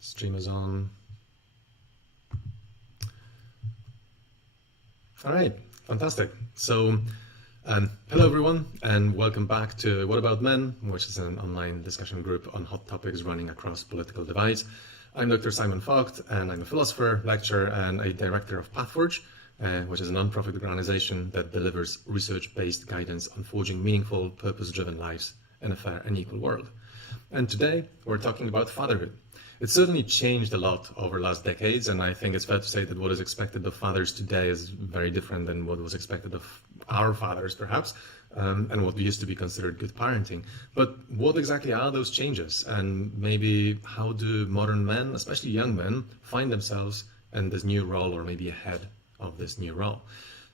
Stream is on. All right, fantastic. So, hello everyone, and welcome back to What About Men, which is an online discussion group on hot topics running across political divides. I'm Dr. Simon Vogt, and I'm a philosopher, lecturer, and a director of Pathforge, which is a non-profit organization that delivers research-based guidance on forging meaningful, purpose-driven lives in a fair and equal world. And today, we're talking about fatherhood. It's certainly changed a lot over the last decades, and I think it's fair to say that what is expected of fathers today is very different than what was expected of our fathers, perhaps, and what used to be considered good parenting. But what exactly are those changes? And maybe how do modern men, especially young men, find themselves in this new role, or maybe ahead of this new role?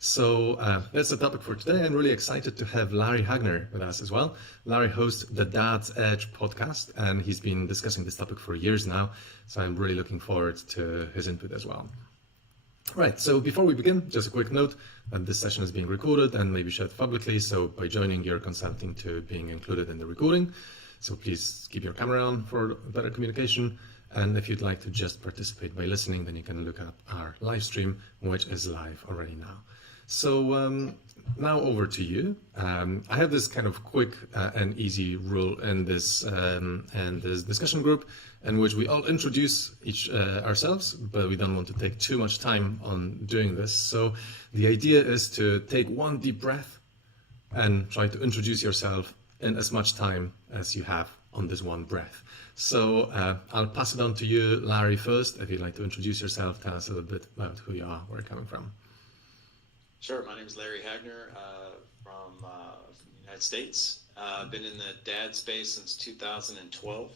So that's the topic for today. I'm really excited to have Larry Hagner with us as well. Larry hosts the Dad's Edge podcast, and he's been discussing this topic for years now. So I'm really looking forward to his input as well. Right, so before we begin, just a quick note that this session is being recorded and may be shared publicly. So by joining, you're consenting to being included in the recording. So please keep your camera on for better communication. And if you'd like to just participate by listening, then you can look up our live stream, which is live already now. So now over to you. I have this kind of quick and easy rule in this discussion group, in which we all introduce ourselves, but we don't want to take too much time on doing this. So the idea is to take one deep breath and try to introduce yourself in as much time as you have on this one breath. So I'll pass it on to you, Larry, first. If you'd like to introduce yourself, tell us a little bit about who you are, where you're coming from. Sure. My name is Larry Hagner from the United States. I've been in the dad space since 2012.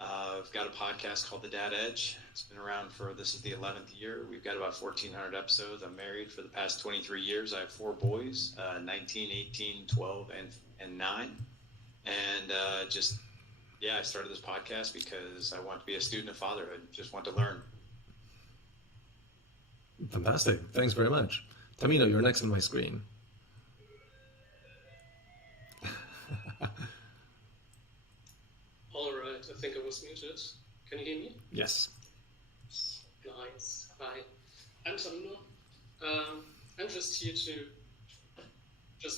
I've got a podcast called The Dad Edge. It's been around this is the 11th year. We've got about 1,400 episodes. I'm married for the past 23 years. I have 4 boys, 19, 18, 12, and 9. And I started this podcast because I want to be a student of fatherhood, just want to learn. Fantastic. Thanks very much. Tamino, you're next on my screen. All right, I think I was muted. Can you hear me? Yes. Nice. Hi. I'm Tamino. I'm just here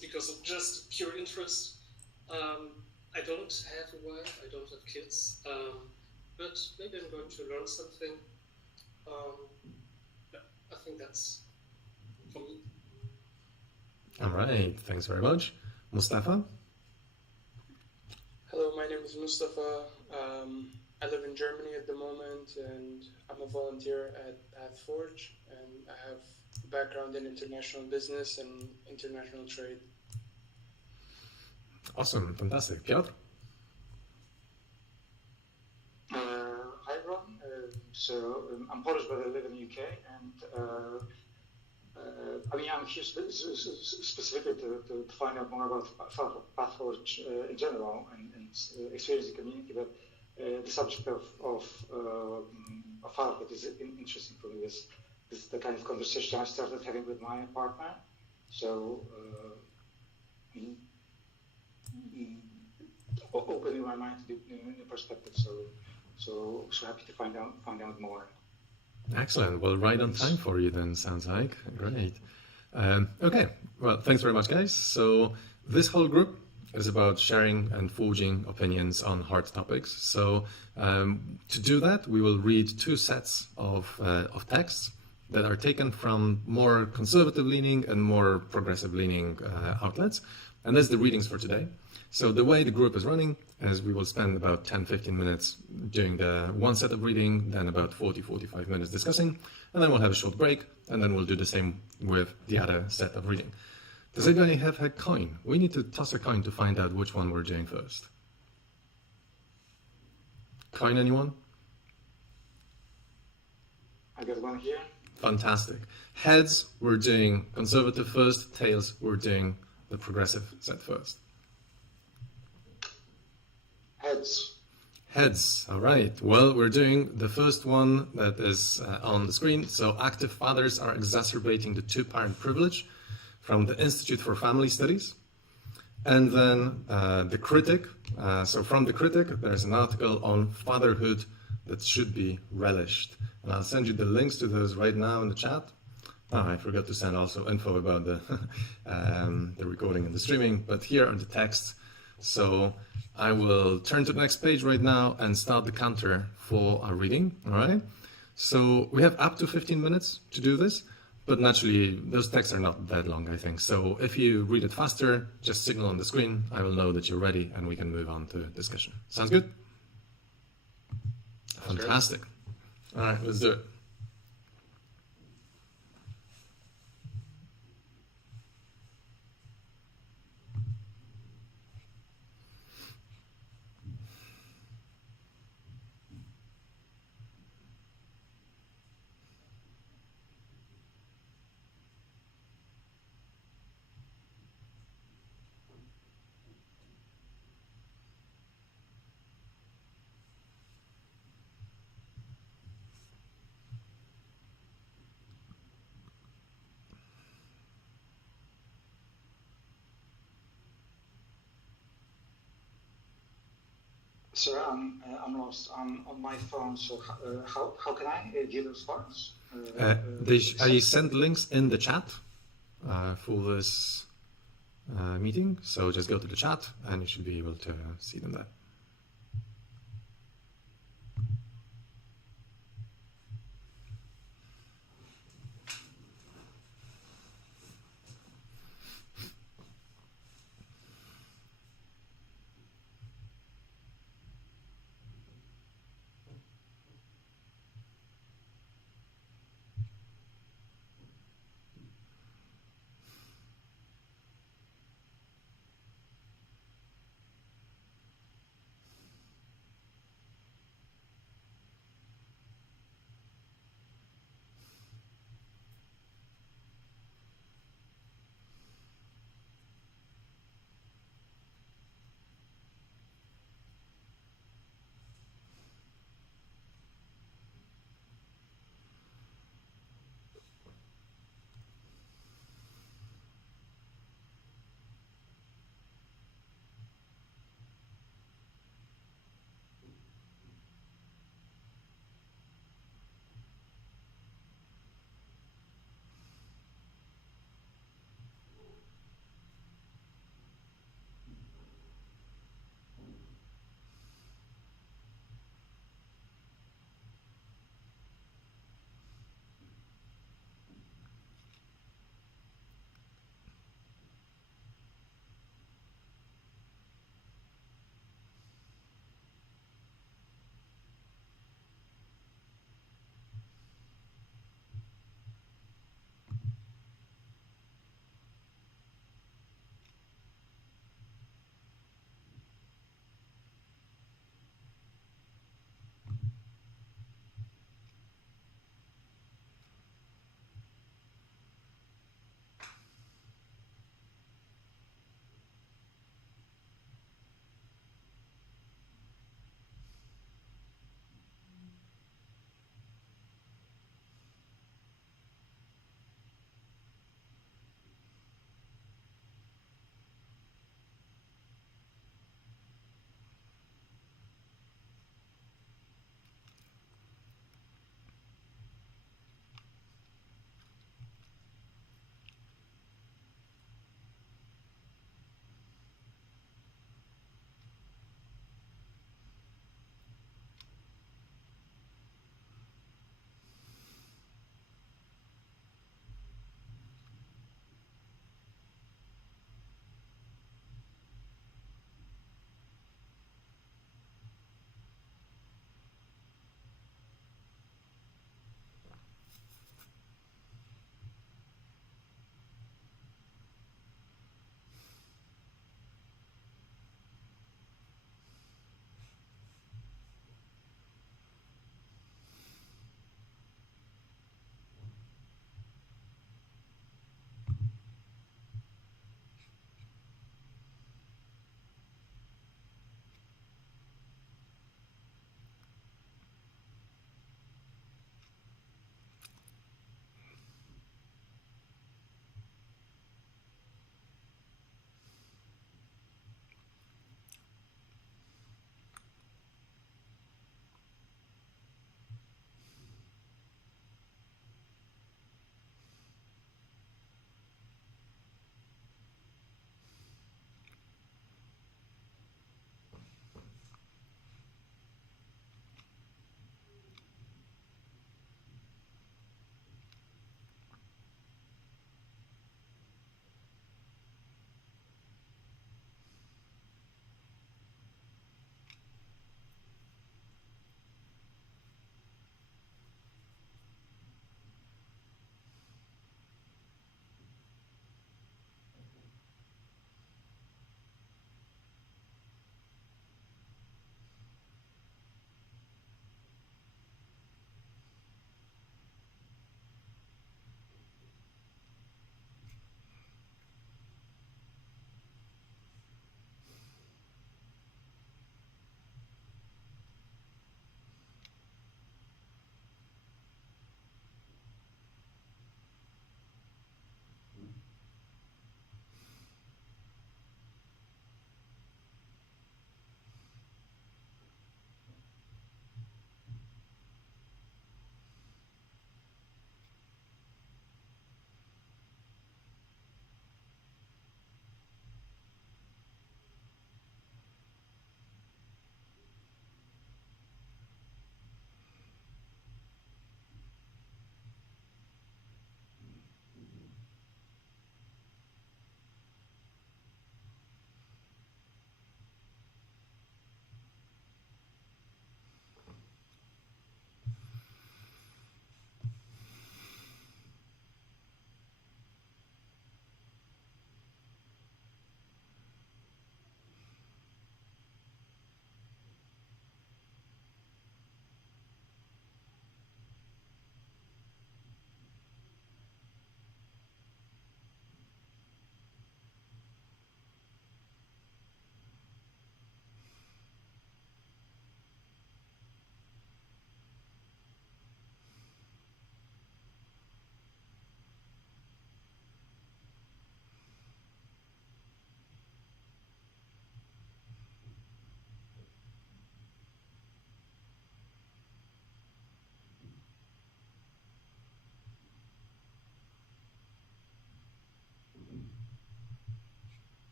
because of just pure interest. I don't have a wife, I don't have kids, but maybe I'm going to learn something. I think that's for me. All right, thanks very much. Mustafa? Hello, my name is Mustafa. I live in Germany at the moment, and I'm a volunteer at Pathforge, and I have a background in international business and international trade. Awesome, fantastic. Piotr? Hi everyone. I'm Polish, but I live in the UK, and I'm here specifically to find out more about Pathforge in general and experience the community. But the subject of fatherhood is interesting for me. This is the kind of conversation I started having with my partner. So. Opening my mind to new perspectives. So happy to find out more. Excellent. Well, right on time for you then, sounds like. Great. Okay. Well, thanks very much, guys. So this whole group is about sharing and forging opinions on hard topics. So to do that, we will read 2 sets of texts that are taken from more conservative-leaning and more progressive-leaning outlets. And that's the readings for today. So the way the group is running is we will spend about 10-15 minutes doing the one set of reading, then about 40-45 minutes discussing, and then we'll have a short break, and then we'll do the same with the other set of reading. Does anybody have a coin? We need to toss a coin to find out which one we're doing first. Coin, anyone? I got one here. Fantastic. Heads, we're doing conservative first. Tails, we're doing the progressive set first. Heads. Heads. All right. Well, we're doing the first one that is on the screen. So active fathers are exacerbating the 2-parent privilege from the Institute for Family Studies. And then the critic. So from the critic, there's an article on fatherhood, that should be relished. And I'll send you the links to those right now in the chat. Oh, I forgot to send also info about the recording and the streaming, but here are the texts. So I will turn to the next page right now and start the counter for our reading, all right? So we have up to 15 minutes to do this, but naturally those texts are not that long, I think. So if you read it faster, just signal on the screen. I will know that you're ready and we can move on to discussion. Sounds good? Sounds Fantastic. All right, let's do it. Sir, I'm lost. I'm on my phone, so how can I give those files? I sent links in the chat for this meeting, so just go to the chat and you should be able to see them there.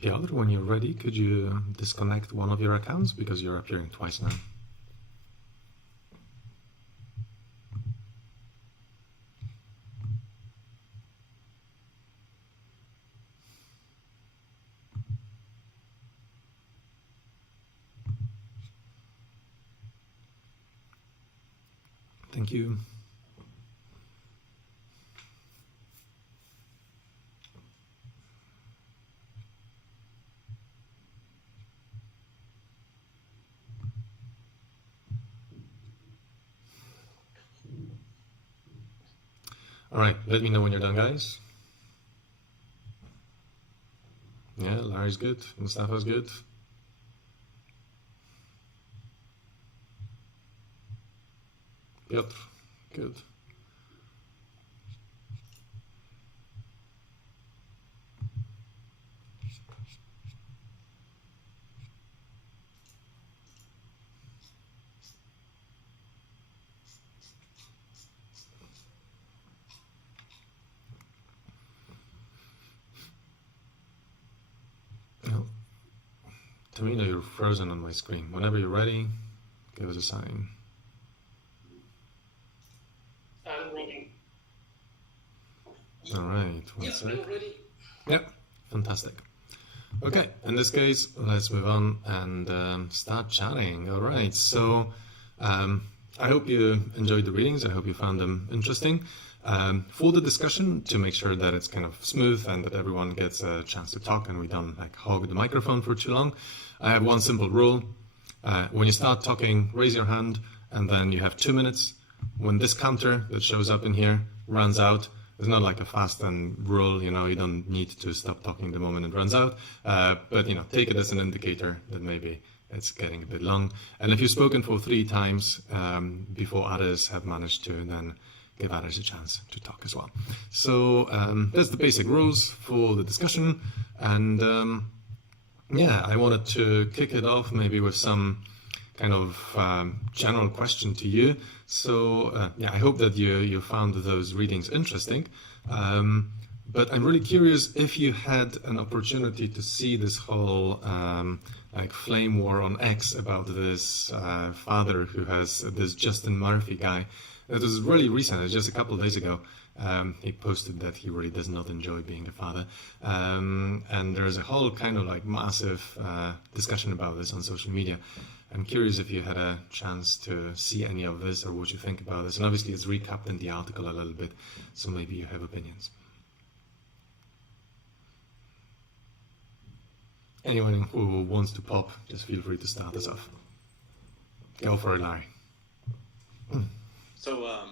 Piotr, when you're ready, could you disconnect one of your accounts because you're appearing twice now? Thank you. All right, let me know when you're done, guys. Yeah, Larry's good. Mustafa's good. Piotr, good. No. Tamina, you're frozen on my screen. Whenever you're ready, give us a sign. I'm ready. All right, one Yeah, sec. I'm ready. Yep, fantastic. Okay, in this case, let's move on and start chatting. All right, so I hope you enjoyed the readings. I hope you found them interesting. For the discussion, to make sure that it's kind of smooth and that everyone gets a chance to talk and we don't like hog the microphone for too long, I have one simple rule. When you start talking, raise your hand, and then you have 2 minutes. When this counter that shows up in here runs out, it's not like a fast and rule, you don't need to stop talking the moment it runs out. But, take it as an indicator that maybe it's getting a bit long. And if you've spoken for 3 times before others have managed to, then give others a chance to talk as well. So that's the basic rules for the discussion. And I wanted to kick it off maybe with some kind of general question to you. So I hope that you found those readings interesting. But I'm really curious if you had an opportunity to see this whole flame war on X about this father who has this Justin Murphy guy. It was really recent. It was just a couple of days ago. He posted that he really does not enjoy being a father. And there's a whole kind of massive discussion about this on social media. I'm curious if you had a chance to see any of this or what you think about this. And obviously it's recapped in the article a little bit, so maybe you have opinions. Anyone who wants to pop, just feel free to start us off. Go for it, Larry. So,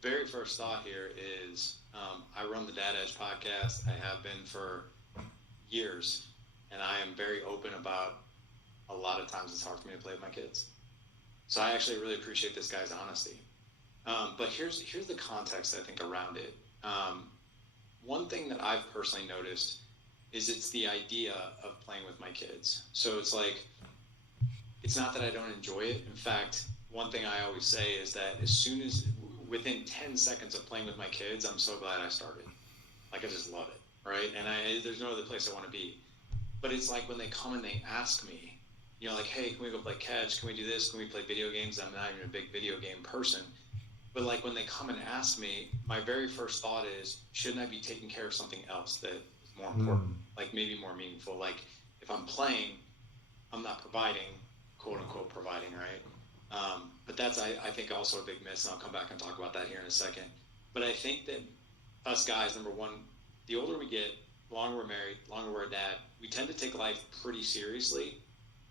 very first thought here is I run the Dad Edge podcast. I have been for years, and I am very open about a lot of times it's hard for me to play with my kids. So I actually really appreciate this guy's honesty. But here's the context, I think, around it. One thing that I've personally noticed is it's the idea of playing with my kids. So it's it's not that I don't enjoy it. In fact, one thing I always say is that within 10 seconds of playing with my kids, I'm so glad I started. I just love it, right? And there's no other place I want to be. But it's when they come and they ask me, hey, can we go play catch? Can we do this? Can we play video games? I'm not even a big video game person. But when they come and ask me, my very first thought is, shouldn't I be taking care of something else that is more important, maybe more meaningful? If I'm playing, I'm not providing, quote unquote providing, right? But that's, I think, also a big miss, and I'll come back and talk about that here in a second. But I think that us guys, number one, the older we get, the longer we're married, the longer we're a dad, we tend to take life pretty seriously,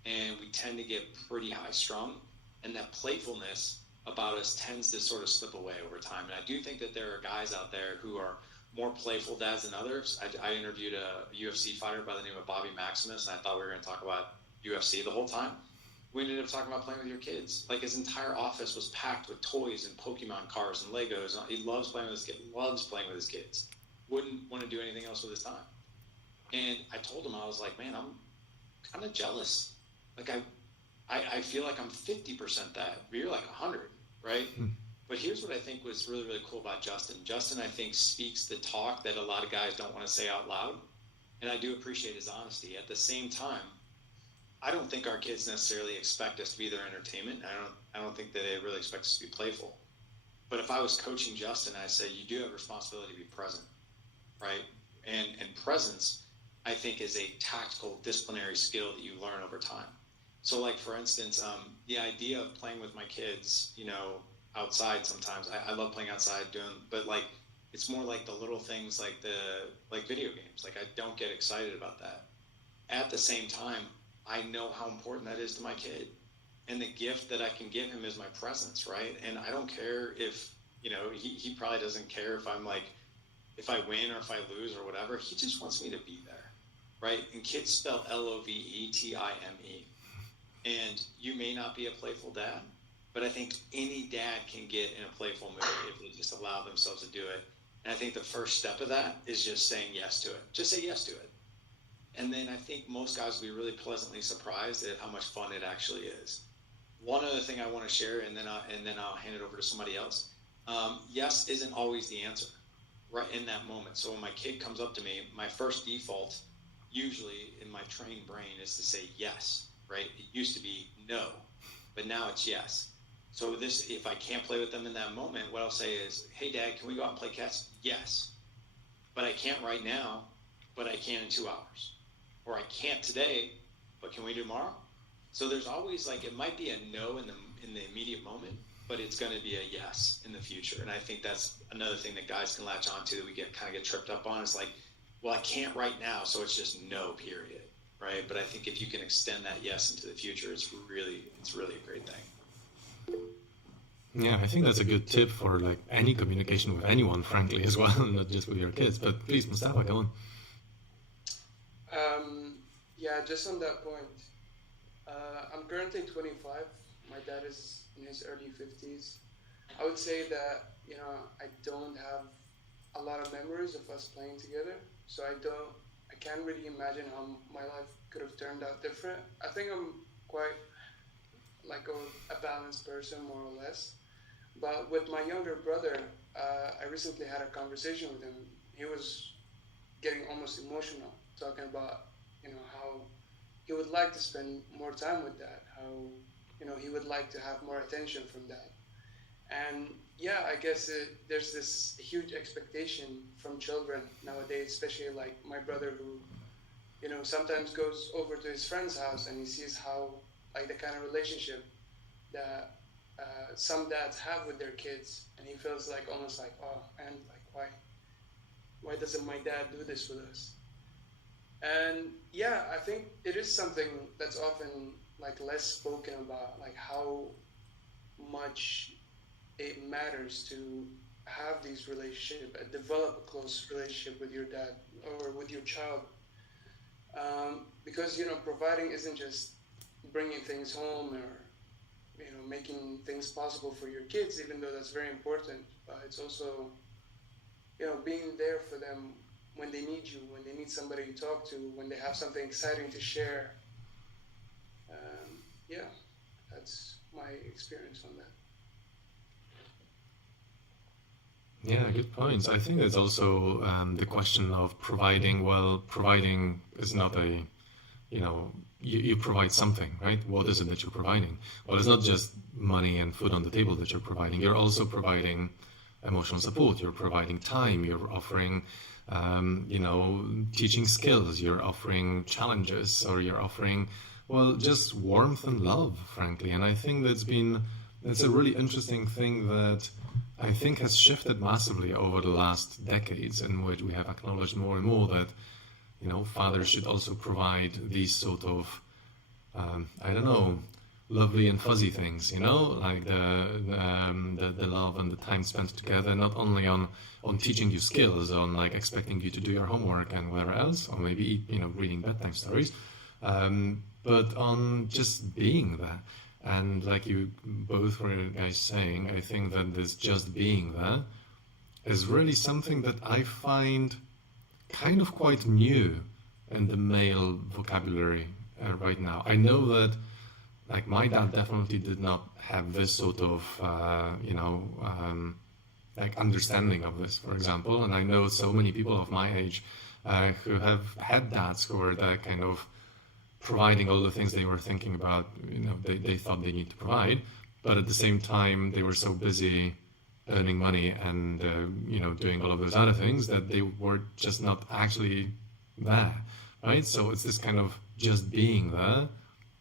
and we tend to get pretty high strung, and that playfulness about us tends to sort of slip away over time. And I do think that there are guys out there who are more playful dads than others. I interviewed a UFC fighter by the name of Bobby Maximus, and I thought we were going to talk about UFC the whole time. We ended up talking about playing with your kids. His entire office was packed with toys and Pokemon cards and Legos. He loves playing with his kids. Wouldn't want to do anything else with his time. And I told him, I was like, man, I'm kind of jealous. I feel like I'm 50% that, but you're 100, right? But here's what I think was really, really cool about Justin. Justin, I think, speaks the talk that a lot of guys don't want to say out loud. And I do appreciate his honesty. At the same time, I don't think our kids necessarily expect us to be their entertainment. I don't think that they really expect us to be playful. But if I was coaching Justin, I'd say you do have a responsibility to be present, right? And presence, I think, is a tactical disciplinary skill that you learn over time. So, like, for instance, the idea of playing with my kids, you know, outside sometimes. I love playing outside, but like, it's more like the little things, like video games. Like, I don't get excited about that. At the same time, I know how important that is to my kid. And the gift that I can give him is my presence, right? And I don't care if, you know, he probably doesn't care if I'm like, if I win or if I lose or whatever. He just wants me to be there, right? And kids spell LOVETIME. And you may not be a playful dad, but I think any dad can get in a playful mood if they just allow themselves to do it. And I think the first step of that is just saying yes to it. Just say yes to it. And then I think most guys will be really pleasantly surprised at how much fun it actually is. One other thing I want to share, and then I'll hand it over to somebody else. Yes isn't always the answer, right, in that moment. So when my kid comes up to me, my first default, usually in my trained brain, is to say yes, right? It used to be no, but now it's yes. So if I can't play with them in that moment, what I'll say is, hey, Dad, can we go out and play catch? Yes. But I can't right now, but I can in 2 hours. Or I can't today, but can we do tomorrow? So there's always, like, it might be a no in the immediate moment, but it's going to be a yes in the future. And I think that's another thing that guys can latch on to that we kind of get tripped up on. Is like, well, I can't right now, so it's just no, period, right? But I think if you can extend that yes into the future, it's really a great thing. Yeah, I think that's a good tip for like any communication with anyone, frankly, as well, not just with your kids. But please, Mustafa, go on. Yeah, just on that point. I'm currently 25. My dad is in his early 50s. I would say that, you know, I don't have a lot of memories of us playing together. So I can't really imagine how my life could have turned out different. I think I'm quite like a balanced person, more or less. But with my younger brother, I recently had a conversation with him. He was getting almost emotional, talking about, you know, how he would like to spend more time with Dad, how, you know, he would like to have more attention from Dad. And yeah, I guess there's this huge expectation from children nowadays, especially like my brother who, you know, sometimes goes over to his friend's house and he sees how, like, the kind of relationship that some dads have with their kids, and he feels like almost like, oh man, like why doesn't my dad do this with us? And yeah, I think it is something that's often like less spoken about, like how much it matters to have these relationships, develop a close relationship with your dad or with your child, because, you know, providing isn't just bringing things home or, you know, making things possible for your kids, even though that's very important. It's also, you know, being there for them when they need you, when they need somebody to talk to, when they have something exciting to share. Yeah, that's my experience on that. Yeah, good points. I think it's also the question of providing. Well, providing is not a, you know, you provide something, right? What is it that you're providing? Well, it's not just money and food on the table that you're providing. You're also providing emotional support. You're providing time. You're offering, you know, teaching skills. You're offering challenges, or you're offering, well, just warmth and love, frankly. And I think that's a really interesting thing that I think has shifted massively over the last decades, in which we have acknowledged more and more that, you know, fathers should also provide these sort of, I don't know, lovely and fuzzy things, you know, like the love and the time spent together, not only on teaching you skills, on like expecting you to do your homework and whatever else, or maybe, you know, reading bedtime stories, but on just being there. And like you both were guys saying, I think that this just being there is really something that I find kind of quite new in the male vocabulary right now. I know that, like, my dad definitely did not have this sort of, you know, like understanding of this, for example. And I know so many people of my age who have had dads who were that kind of providing all the things they were thinking about, they thought they need to provide, but at the same time, they were so busy earning money and, doing all of those other things that they were just not actually there, right? So it's this kind of just being there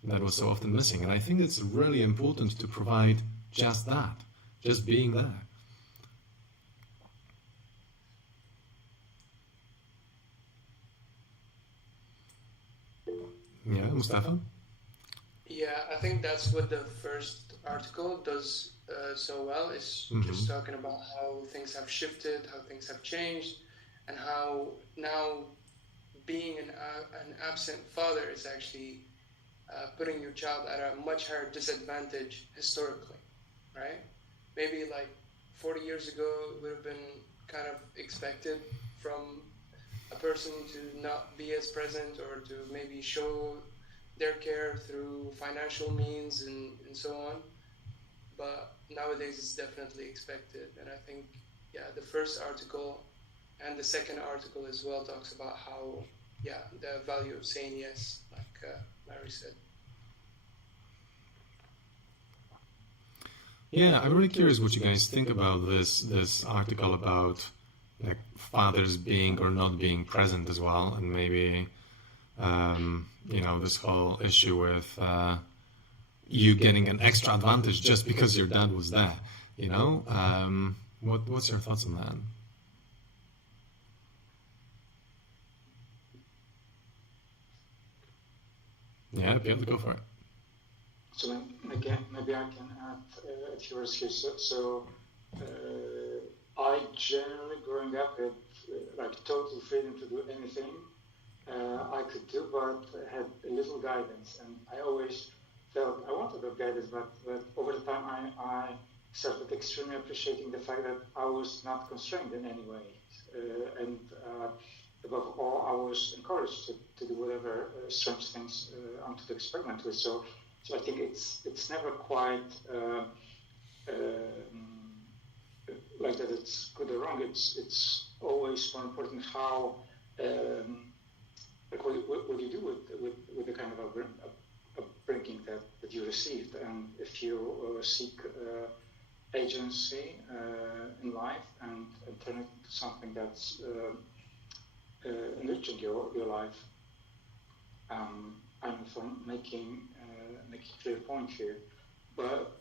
that was so often missing. And I think it's really important to provide just that, just being there. Yeah, Mustafa? Yeah, I think that's what the first article does so well, is just talking about how things have shifted, how things have changed, and how now being an absent father is actually putting your child at a much higher disadvantage historically, right? Maybe like 40 years ago, it would have been kind of expected from a person to not be as present, or to maybe show their care through financial means and so on. But nowadays it's definitely expected. And I think, the first article and the second article as well talks about how, the value of saying yes, like Larry said. Yeah, I'm really curious what you guys think about this article about like fathers being or not being present as well, and maybe this whole issue with you getting an extra advantage just because your dad was there. What's your thoughts on that? Yeah, be able to go for it. So again, maybe I can add a few words here. So I generally, growing up, had like total freedom to do anything I could do, but had little guidance, and I always felt I wanted that guidance, but over the time I started extremely appreciating the fact that I was not constrained in any way, and above all, I was encouraged to do whatever strange things I wanted to experiment with. So I think it's never quite like that. It's good or wrong. It's always more important how like what you do with the kind of upbringing that you received, and if you seek agency in life and turn it into something that's enriching your life. I'm making a clear point here, but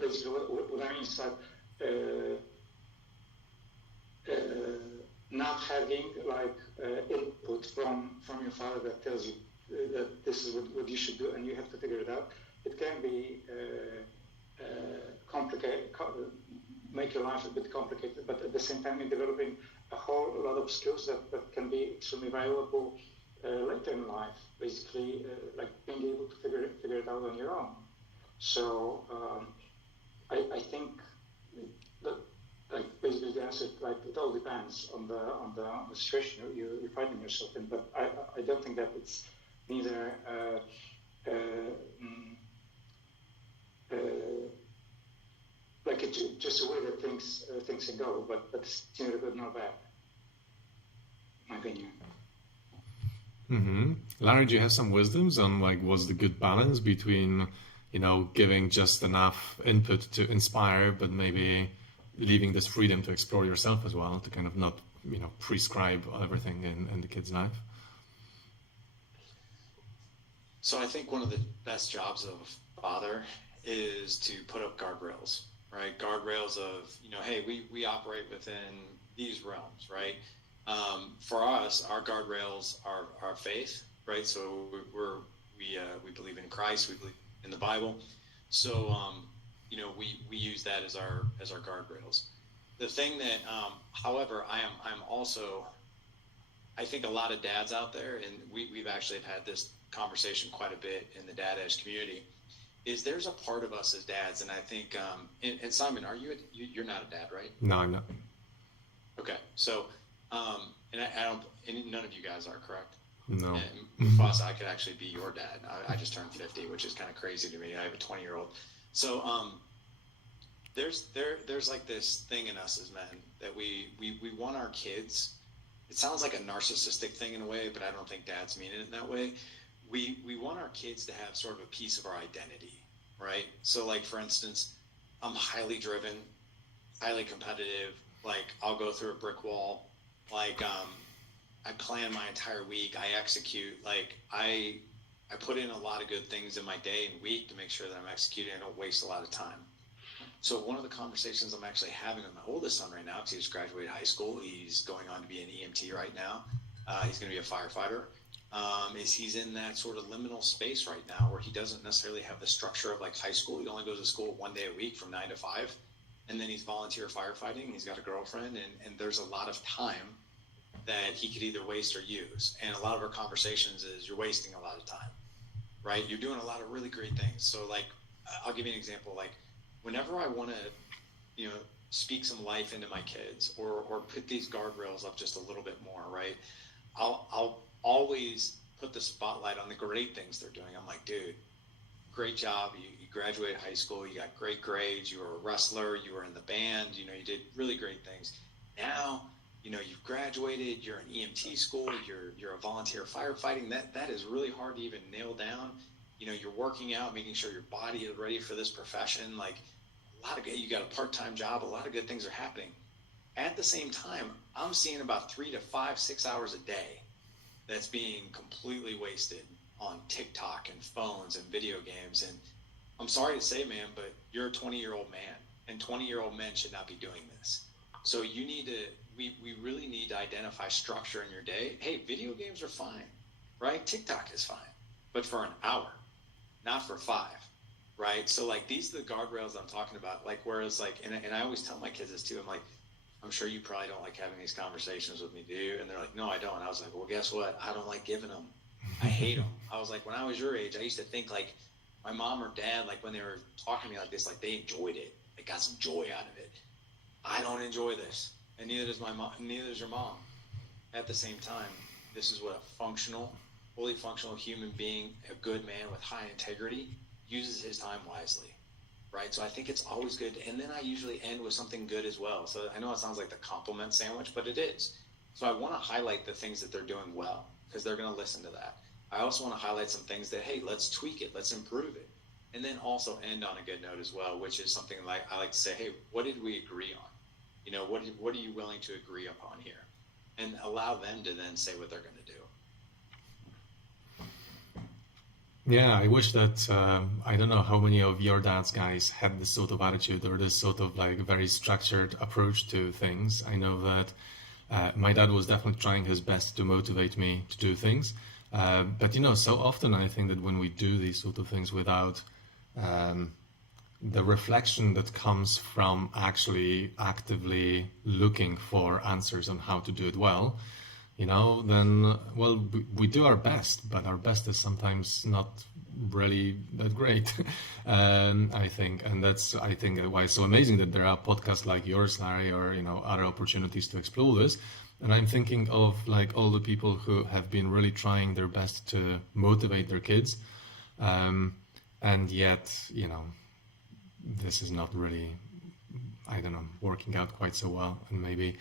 basically what I mean is that not having like input from your father that tells you that this is what you should do and you have to figure it out. It can be complicated, make your life a bit complicated, but at the same time you're developing a whole lot of skills that can be extremely valuable later in life. Basically, like being able to figure it out on your own. So I think that, like, basically the answer, like, it all depends on the situation you're finding yourself in. But I don't think that it's neither like it's just a way that things can go, but it's neither good nor bad, in my opinion. Mm-hmm. Larry, do you have some wisdoms on like what's the good balance between, giving just enough input to inspire, but maybe leaving this freedom to explore yourself as well, to kind of not, prescribe everything in the kid's life? So I think one of the best jobs of father is to put up guardrails, right? Guardrails of, hey, we operate within these realms, right? For us, our guardrails are our faith, right? So we believe in Christ, we believe in the Bible. So we use that as our guardrails. The thing that, however, I'm also, I think a lot of dads out there, and we've actually had this conversation quite a bit in the Dad Edge community, is there's a part of us as dads, and I think, and Simon, you're not a dad, right? No, I'm not. Okay, so, and I don't, and none of you guys are, correct? No. And Mufasa, I could actually be your dad. I just turned 50, which is kind of crazy to me. I have a 20-year-old. So, there's like this thing in us as men that we want our kids it sounds like a narcissistic thing in a way, but I don't think dads mean it in that way. We want our kids to have sort of a piece of our identity, right? So like, for instance, I'm highly driven, highly competitive. Like, I'll go through a brick wall. Like, I plan my entire week. I execute. Like, I put in a lot of good things in my day and week to make sure that I'm executing. I don't waste a lot of time. So one of the conversations I'm actually having with my oldest son right now, because he just graduated high school, he's going on to be an EMT right now. He's going to be a firefighter. Is he's in that sort of liminal space right now where he doesn't necessarily have the structure of like high school. He only goes to school 1 day a week from 9 to 5. And then he's volunteer firefighting. He's got a girlfriend, and there's a lot of time that he could either waste or use. And a lot of our conversations is you're wasting a lot of time, right? You're doing a lot of really great things. So like, I'll give you an example. Like, whenever I want to, speak some life into my kids or put these guardrails up just a little bit more, right? I'll always put the spotlight on the great things they're doing. I'm like, dude, great job. You graduated high school. You got great grades. You were a wrestler. You were in the band. You did really great things. Now, you've graduated. You're in EMT school. You're a volunteer firefighting. That is really hard to even nail down. You're working out, making sure your body is ready for this profession. Like, you got a part-time job. A lot of good things are happening. At the same time, I'm seeing about 3 to 5, 6 hours a day that's being completely wasted on TikTok and phones and video games. And I'm sorry to say, man, but you're a 20-year-old man, and 20-year-old men should not be doing this. So we really need to identify structure in your day. Hey, video games are fine, right? TikTok is fine, but for an hour, not for 5, right? So like, these are the guardrails I'm talking about. Like, whereas like, and I always tell my kids this too. I'm like, I'm sure you probably don't like having these conversations with me, do you? And they're like, no, I don't. I was like, well, guess what? I don't like giving them. I hate them. I was like, when I was your age, I used to think like my mom or dad, like when they were talking to me like this, like they enjoyed it. They got some joy out of it. I don't enjoy this. And neither does my mom, neither does your mom. At the same time, this is what a fully functional human being, a good man with high integrity, uses his time wisely. Right? So I think it's always good. And then I usually end with something good as well. So I know it sounds like the compliment sandwich, but it is. So I want to highlight the things that they're doing well, because they're going to listen to that. I also want to highlight some things that, hey, let's tweak it. Let's improve it. And then also end on a good note as well, which is something like I like to say, hey, what did we agree on? What are you willing to agree upon here? And allow them to then say what they're going to do. Yeah, I wish that, I don't know how many of your dad's guys had this sort of attitude or this sort of like very structured approach to things. I know that my dad was definitely trying his best to motivate me to do things. But so often I think that when we do these sort of things without the reflection that comes from actually actively looking for answers on how to do it well, then, well, we do our best, but our best is sometimes not really that great, I think. And that's, I think, why it's so amazing that there are podcasts like yours, Larry, or, other opportunities to explore this. And I'm thinking of like all the people who have been really trying their best to motivate their kids. And yet, this is not really, I don't know, working out quite so well. And maybe,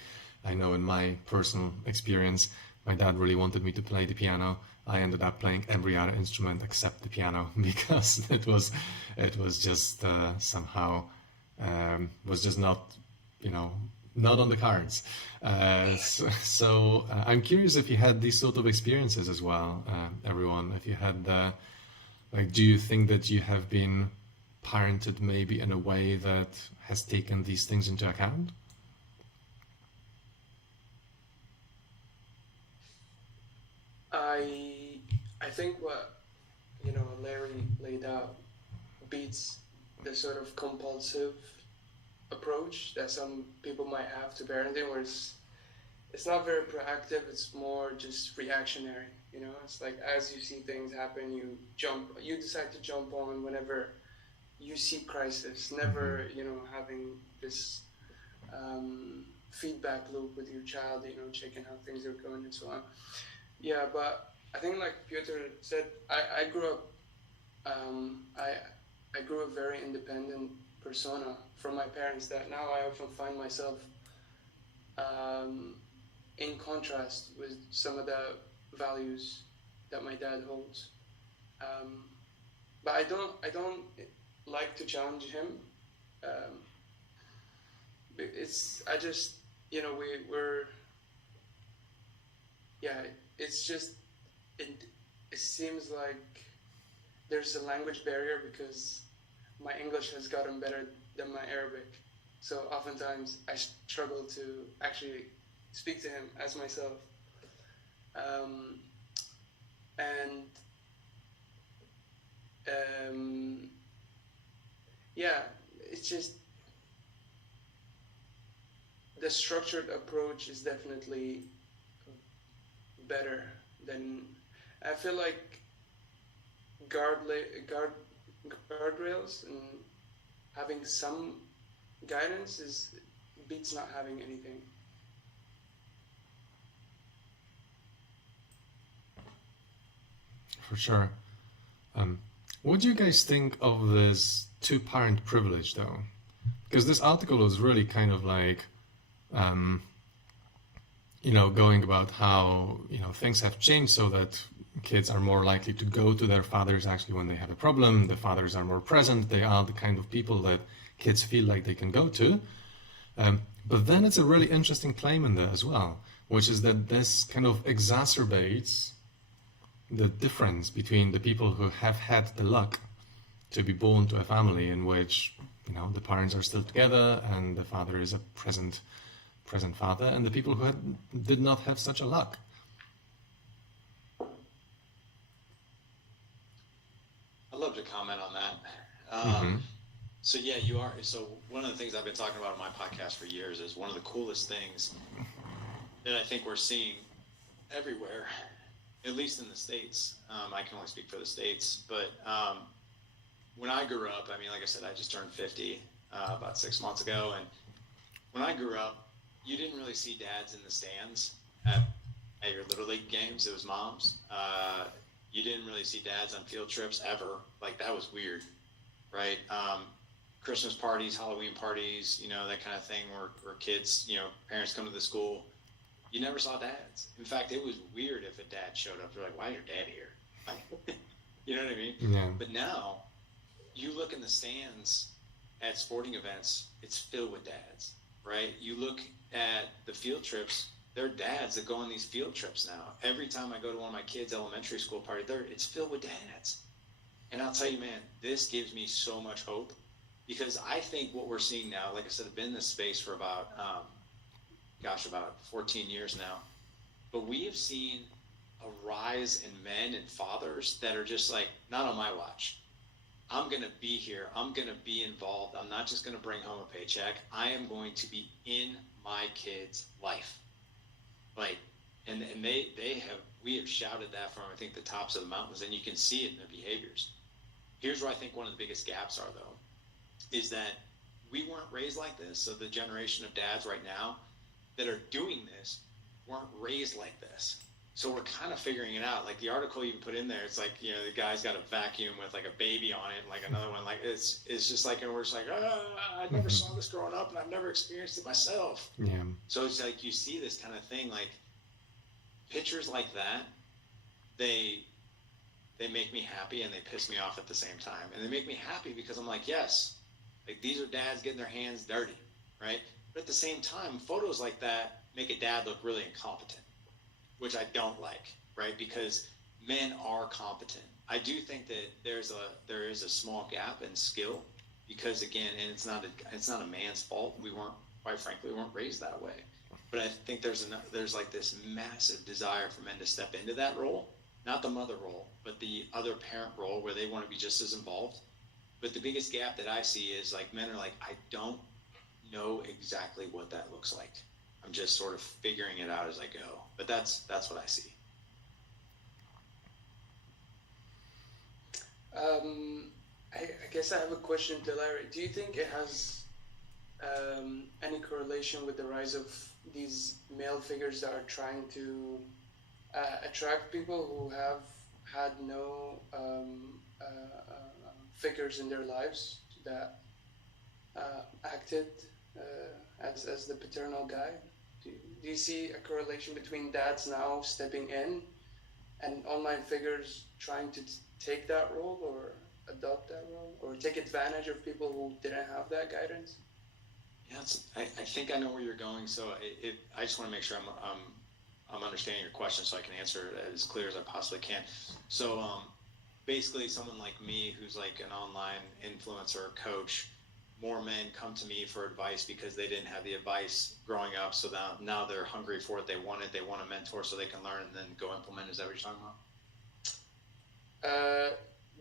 I know in my personal experience, my dad really wanted me to play the piano. I ended up playing every other instrument except the piano because it was just somehow was just not, not on the cards. So I'm curious if you had these sort of experiences as well, everyone. If you had, do you think that you have been parented maybe in a way that has taken these things into account? I think what Larry laid out beats the sort of compulsive approach that some people might have to parenting, where it's not very proactive. It's more just reactionary. It's like as you see things happen, you decide to jump on whenever you see crisis. Never having this feedback loop with your child. Checking how things are going and so on. Yeah, but I think like Piotr said, I grew up, I grew a very independent persona from my parents that now I often find myself in contrast with some of the values that my dad holds. But I don't like to challenge him. I just, it's just, it seems like there's a language barrier because my English has gotten better than my Arabic. So oftentimes I struggle to actually speak to him as myself. It's just the structured approach is definitely better than, I feel like guardrails and having some guidance beats not having anything. For sure. What do you guys think of this two-parent privilege, though? Because this article was really kind of like, going about how, things have changed so that kids are more likely to go to their fathers actually when they have a problem. The fathers are more present. They are the kind of people that kids feel like they can go to. But then it's a really interesting claim in there as well, which is that this kind of exacerbates the difference between the people who have had the luck to be born to a family in which, the parents are still together and the father is a present father, and the people who did not have such a luck. I'd love to comment on that. So yeah, so one of the things I've been talking about on my podcast for years is one of the coolest things that I think we're seeing everywhere, at least in the States. I can only speak for the States, but when I grew up, like I said, I just turned 50 about 6 months ago, and when I grew up, you didn't really see dads in the stands at your Little League games. It was moms. You didn't really see dads on field trips ever. Like, that was weird, right? Christmas parties, Halloween parties, that kind of thing where kids, parents come to the school. You never saw dads. In fact, it was weird if a dad showed up. They're like, why is your dad here? You know what I mean? Yeah. But now, you look in the stands at sporting events, it's filled with dads, right? You look at the field trips, there are dads that go on these field trips now. Every time I go to one of my kids' elementary school party, it's filled with dads. And I'll tell you, man, this gives me so much hope, because I think what we're seeing now, like I said, I've been in this space for about 14 years now. But we have seen a rise in men and fathers that are just like, not on my watch. I'm going to be here. I'm going to be involved. I'm not just going to bring home a paycheck. I am going to be in my kid's life. Like, and we have shouted that from, I think, the tops of the mountains, and you can see it in their behaviors. Here's where I think one of the biggest gaps are, though, is that we weren't raised like this. So the generation of dads right now that are doing this weren't raised like this. So we're kind of figuring it out. Like the article you put in there, it's like, the guy's got a vacuum with like a baby on it, and like another one, like it's just like, and we're just like, I never saw this growing up, and I've never experienced it myself. Yeah. So it's like you see this kind of thing, like pictures like that, they make me happy and they piss me off at the same time. And they make me happy because I'm like, yes, like these are dads getting their hands dirty, right? But at the same time, photos like that make a dad look really incompetent, which I don't like, right? Because men are competent. I do think that there is a small gap in skill, because again, and it's not a man's fault. Quite frankly, we weren't raised that way. But I think there's like this massive desire for men to step into that role, not the mother role, but the other parent role where they want to be just as involved. But the biggest gap that I see is like men are like, I don't know exactly what that looks like. I'm just sort of figuring it out as I go. But that's what I see. I guess I have a question to Larry. Do you think it has any correlation with the rise of these male figures that are trying to attract people who have had no figures in their lives that acted as the paternal guide? do you see a correlation between dads now stepping in and online figures trying to take that role or adopt that role or take advantage of people who didn't have that guidance? Yeah, I think I know where you're going. So I just want to make sure I'm understanding your question so I can answer it as clear as I possibly can. So basically, someone like me who's like an online influencer or coach, more men come to me for advice because they didn't have the advice growing up. So now they're hungry for it. They want it. They want a mentor so they can learn and then go implement. Is that what you're talking about?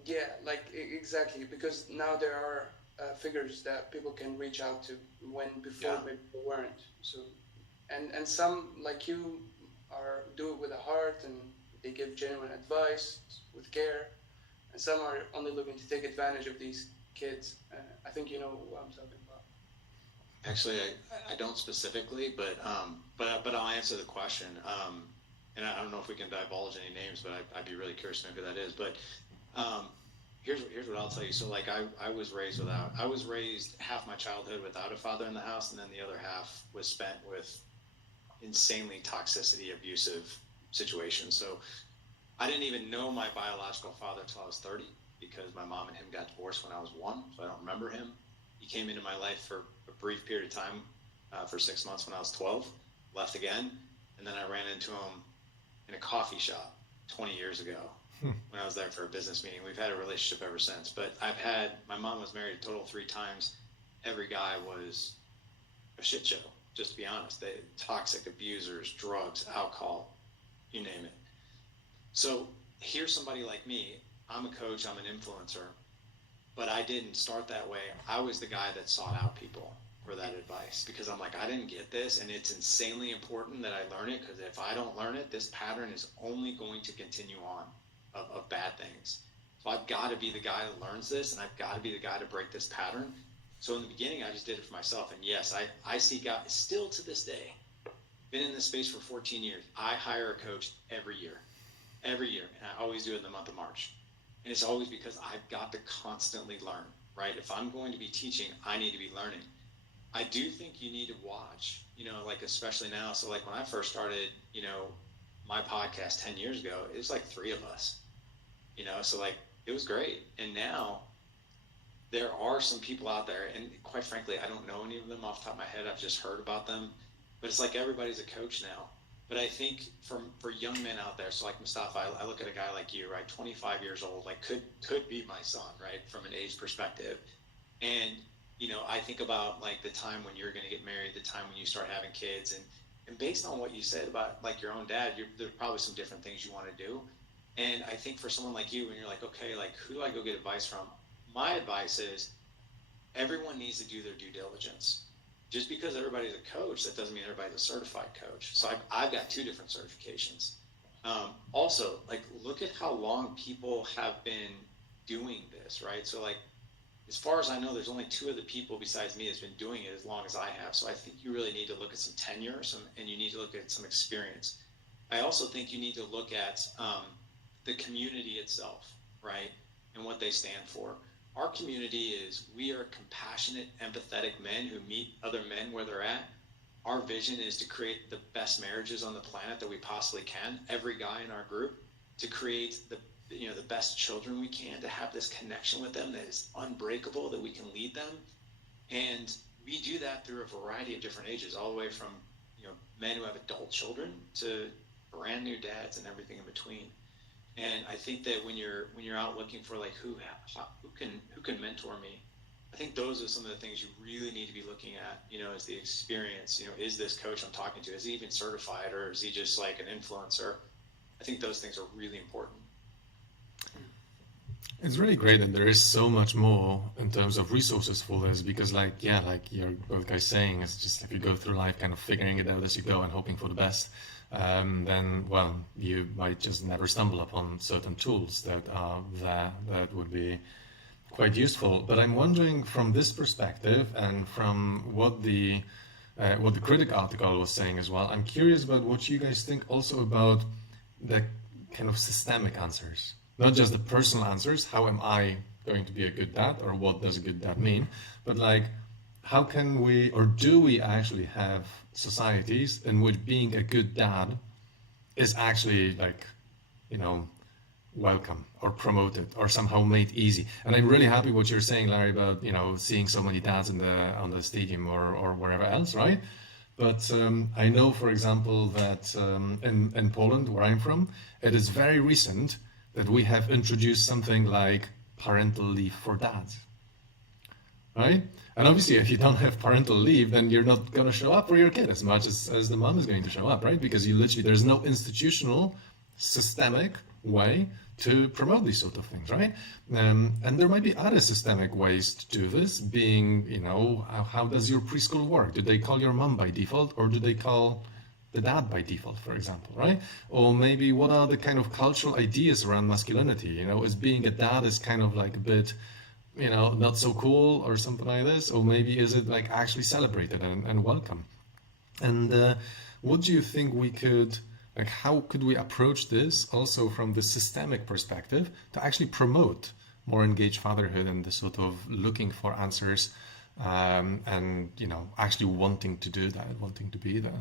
Yeah, like exactly, because now there are figures that people can reach out to when before maybe they weren't. So, and some like you do it with a heart and they give genuine advice with care, and some are only looking to take advantage of these kids. I think you know what I'm talking about. Actually, I don't specifically, but I'll answer the question. And I don't know if we can divulge any names, but I'd be really curious to know who that is. But here's what I'll tell you. So like I was raised half my childhood without a father in the house, and then the other half was spent with insanely toxicity, abusive situations. So I didn't even know my biological father till I was 30 because my mom and him got divorced when I was 1, so I don't remember him. He came into my life for a brief period of time, for 6 months when I was 12, left again, and then I ran into him in a coffee shop 20 years ago when I was there for a business meeting. We've had a relationship ever since, but my mom was married a total of 3 times. Every guy was a shit show, just to be honest. They toxic abusers, drugs, alcohol, you name it. So here's somebody like me. I'm a coach, I'm an influencer, but I didn't start that way. I was the guy that sought out people for that advice because I'm like, I didn't get this, and it's insanely important that I learn it, because if I don't learn it, this pattern is only going to continue on of bad things. So I've got to be the guy that learns this, and I've got to be the guy to break this pattern. So in the beginning, I just did it for myself. And yes, I see guys still to this day, been in this space for 14 years. I hire a coach every year, and I always do it in the month of March. And it's always because I've got to constantly learn, right? If I'm going to be teaching, I need to be learning. I do think you need to watch, like especially now. So like when I first started, my podcast 10 years ago, it was like 3 of us, so like it was great. And now there are some people out there, and quite frankly, I don't know any of them off the top of my head. I've just heard about them, but it's like everybody's a coach now. But I think for young men out there, so like Mustafa, I look at a guy like you, right, 25 years old, like could be my son, right, from an age perspective. And, I think about like the time when you're going to get married, the time when you start having kids, and based on what you said about like your own dad, there's probably some different things you want to do. And I think for someone like you, when you're like, okay, like who do I go get advice from? My advice is everyone needs to do their due diligence. Just because everybody's a coach, that doesn't mean everybody's a certified coach. So I've got 2 different certifications. Also, like, look at how long people have been doing this, right? So, like, as far as I know, there's only 2 other people besides me that's been doing it as long as I have. So I think you really need to look at some tenure, and you need to look at some experience. I also think you need to look at the community itself, right, and what they stand for. Our community we are compassionate, empathetic men who meet other men where they're at. Our vision is to create the best marriages on the planet that we possibly can, every guy in our group, to create the best children we can, to have this connection with them that is unbreakable, that we can lead them. And we do that through a variety of different ages, all the way from men who have adult children to brand new dads and everything in between. And I think that when you're out looking for like who can mentor me, I think those are some of the things you really need to be looking at, is the experience. Is this coach I'm talking to, is he even certified, or is he just like an influencer? I think those things are really important. It's really great that there is so much more in terms of resources for this, because like you're both guys saying, it's just if you go through life kind of figuring it out as you go and hoping for the best, then, well, you might just never stumble upon certain tools that are there that would be quite useful. But I'm wondering from this perspective, and from what the critic article was saying as well, I'm curious about what you guys think also about the kind of systemic answers, not just the personal answers, how am I going to be a good dad, or what does a good dad mean, but like, how can we, or do we actually have societies in which being a good dad is actually like, you know, welcome or promoted or somehow made easy. And I'm really happy what you're saying, Larry, about, you know, seeing so many dads in the on the stadium or wherever else, right? But I know, for example, that in Poland, where I'm from, it is very recent that we have introduced something like parental leave for dads, right? And obviously, if you don't have parental leave, then you're not going to show up for your kid as much as the mom is going to show up, right? Because you literally, there's no institutional, systemic way to promote these sort of things, right? And there might be other systemic ways to do this, being, you know, how does your preschool work? Do they call your mom by default, or do they call the dad by default, for example, right? Or maybe what are the kind of cultural ideas around masculinity? You know, is being a dad is kind of like a bit, you know, not so cool or something like this? Or maybe is it like actually celebrated and welcome? And what do you think we could, like, how could we approach this also from the systemic perspective to actually promote more engaged fatherhood and the sort of looking for answers and, you know, actually wanting to do that, wanting to be there?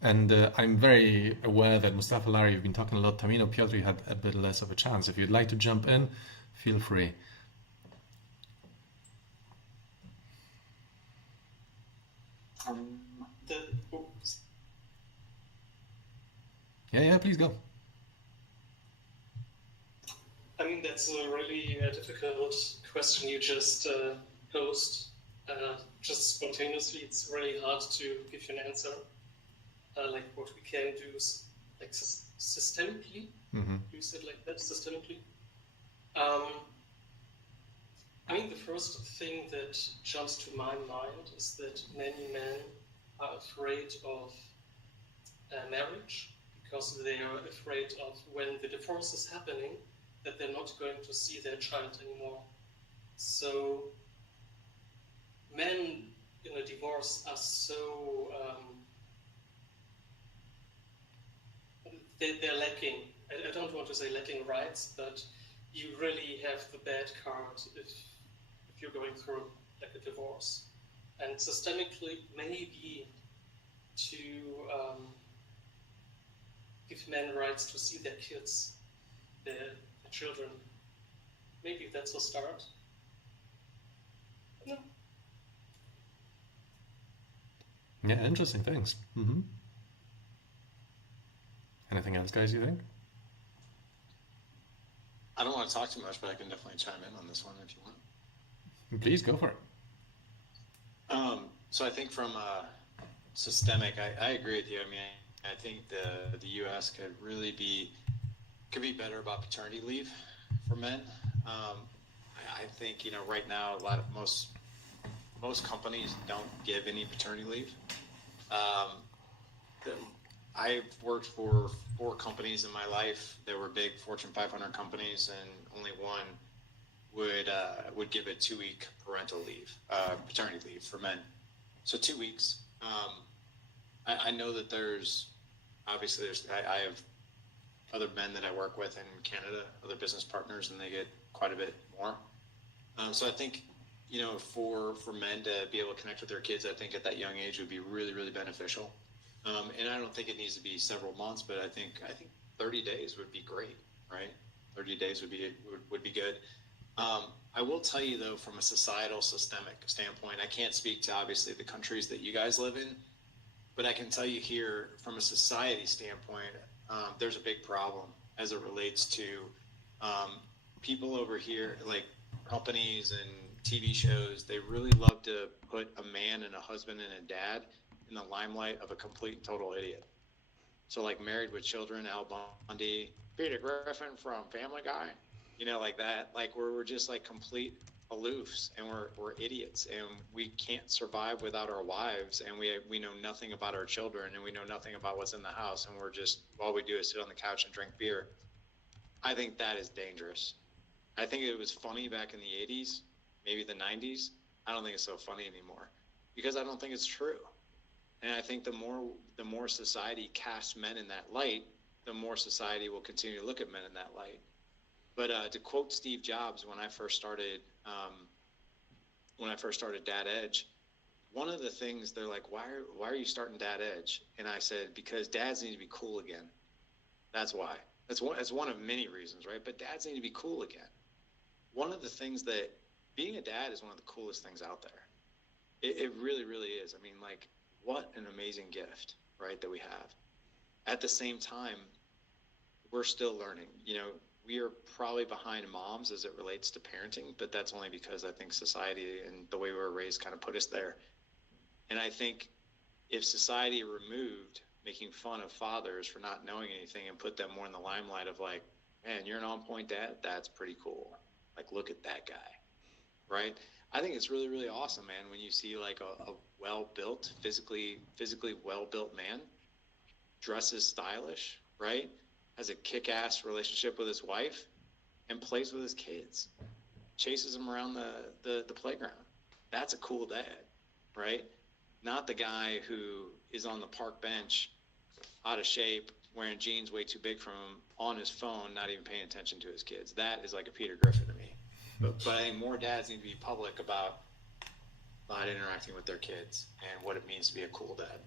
And I'm very aware that Mustafa, Larry, you've been talking a lot. Tamino, Piotr, you had a bit less of a chance. If you'd like to jump in, feel free. Yeah, please go. I mean, that's a really difficult question you just posed. Just spontaneously, it's really hard to give you an answer. Like what we can do is like systemically. You said like that, systemically. I mean, the first thing that jumps to my mind is that many men are afraid of marriage because they are afraid of when the divorce is happening that they're not going to see their child anymore. So men in a divorce are so they're lacking. I don't want to say lacking rights, but you really have the bad card if you're going through like a divorce. And systemically, maybe to give men rights to see their kids, their children. Maybe that's a start. No. Yeah, interesting things. Anything else, guys, you think? I don't want to talk too much, but I can definitely chime in on this one if you want. Please go for it. So I think from systemic, I agree with you. I mean, I think the U.S. could really be better about paternity leave for men. I think, you know, right now most companies don't give any paternity leave. I've worked for 4 companies in my life. They were big Fortune 500 companies, and only one would give a 2-week parental leave, paternity leave for men. So 2 weeks. I know that I have other men that I work with in Canada, other business partners, and they get quite a bit more. So I think, you know, for men to be able to connect with their kids, I think at that young age would be really, really beneficial. And I don't think it needs to be several months, but I think 30 days would be great, right? 30 days would be good. I will tell you, though, from a societal, systemic standpoint, I can't speak to, obviously, the countries that you guys live in, but I can tell you here, from a society standpoint, there's a big problem as it relates to people over here, like companies and TV shows. They really love to put a man and a husband and a dad in the limelight of a complete and total idiot. So like Married with Children, Al Bundy, Peter Griffin from Family Guy, you know, like that. Like we're just like complete aloofs, and we're idiots, and we can't survive without our wives, and we know nothing about our children, and we know nothing about what's in the house, and we're just, all we do is sit on the couch and drink beer. I think that is dangerous. I think it was funny back in the 80s, maybe the 90s. I don't think it's so funny anymore because I don't think it's true. And I think the more society casts men in that light, the more society will continue to look at men in that light. But to quote Steve Jobs, when I first started Dad Edge, one of the things they're like, why are you starting Dad Edge? And I said, because dads need to be cool again. That's why. That's one of many reasons, right? But dads need to be cool again. One of the things that being a dad is one of the coolest things out there. It really, really is. I mean, like, what an amazing gift, right, that we have. At the same time, we're still learning. We are probably behind moms as it relates to parenting, but that's only because I think society and the way we were raised kind of put us there. And I think if society removed making fun of fathers for not knowing anything and put them more in the limelight of like, man, you're an on-point dad, that's pretty cool. Like, look at that guy, right? I think it's really, really awesome, man, when you see like a well-built, physically well-built man, dresses stylish, right? Has a kick-ass relationship with his wife and plays with his kids, chases them around the playground. That's a cool dad, right? Not the guy who is on the park bench, out of shape, wearing jeans way too big for him, on his phone, not even paying attention to his kids. That is like a Peter Griffin to me. But I think more dads need to be public about interacting with their kids and what it means to be a cool dad.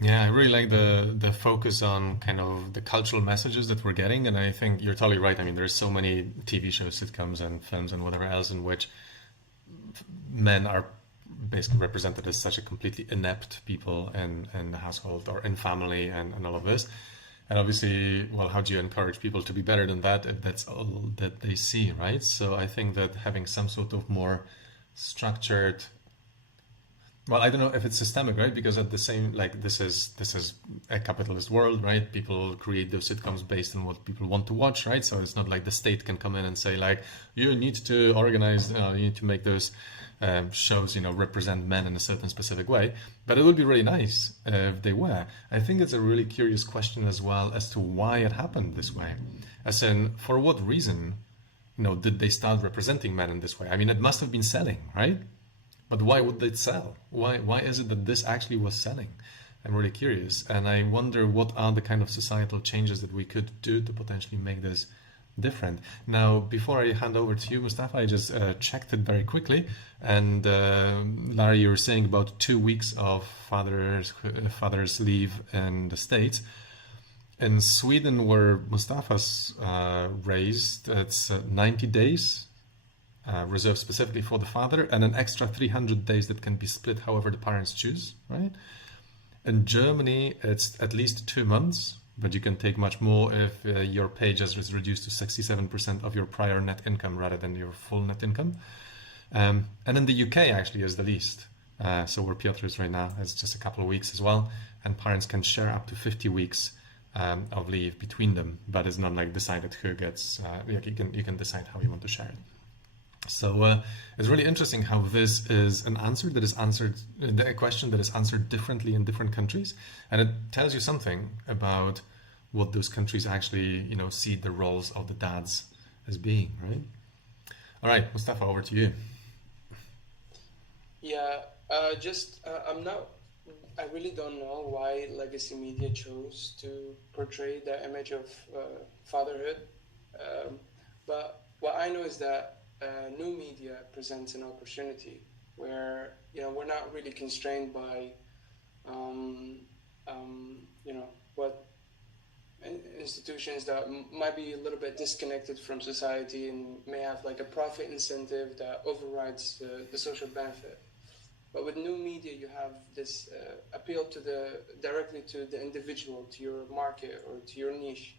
Yeah, I really like the focus on kind of the cultural messages that we're getting, and I think you're totally right. I mean, there's so many TV shows, sitcoms, and films, and whatever else in which men are basically represented as such a completely inept people in the household or in family and all of this. And obviously, well, how do you encourage people to be better than that if that's all that they see, right? So I think that having some sort of more structured, well, I don't know if it's systemic, right? Because at the same, like, this is a capitalist world, right? People create those sitcoms based on what people want to watch, right? So it's not like the state can come in and say, like, you need to organize, you need to make those shows, represent men in a certain specific way. But it would be really nice if they were. I think it's a really curious question as well as to why it happened this way. As in, for what reason, did they start representing men in this way? I mean, it must have been selling, right? But why would it sell? Why is it that this actually was selling? I'm really curious. And I wonder what are the kind of societal changes that we could do to potentially make this different. Now, before I hand over to you, Mustafa, I just checked it very quickly. And Larry, you were saying about 2 weeks of father's leave in the States. In Sweden, where Mustafa's raised, it's 90 days. Reserved specifically for the father, and an extra 300 days that can be split however the parents choose, right? In Germany, it's at least 2 months, but you can take much more if your pay just is reduced to 67% of your prior net income rather than your full net income. And in the UK, actually, is the least. So where Piotr is right now, it's just a couple of weeks as well, and parents can share up to 50 weeks of leave between them, but it's not like decided who gets, you can decide how you want to share it. So it's really interesting how this is an answer that is answered, a question that is answered differently in different countries, and it tells you something about what those countries actually, see the roles of the dads as being, right? All right, Mustafa, over to you. Yeah, I really don't know why legacy media chose to portray the image of fatherhood, but what I know is that new media presents an opportunity where we're not really constrained by what institutions that might be a little bit disconnected from society and may have like a profit incentive that overrides the social benefit. But with new media, you have this appeal directly to the individual, to your market or to your niche.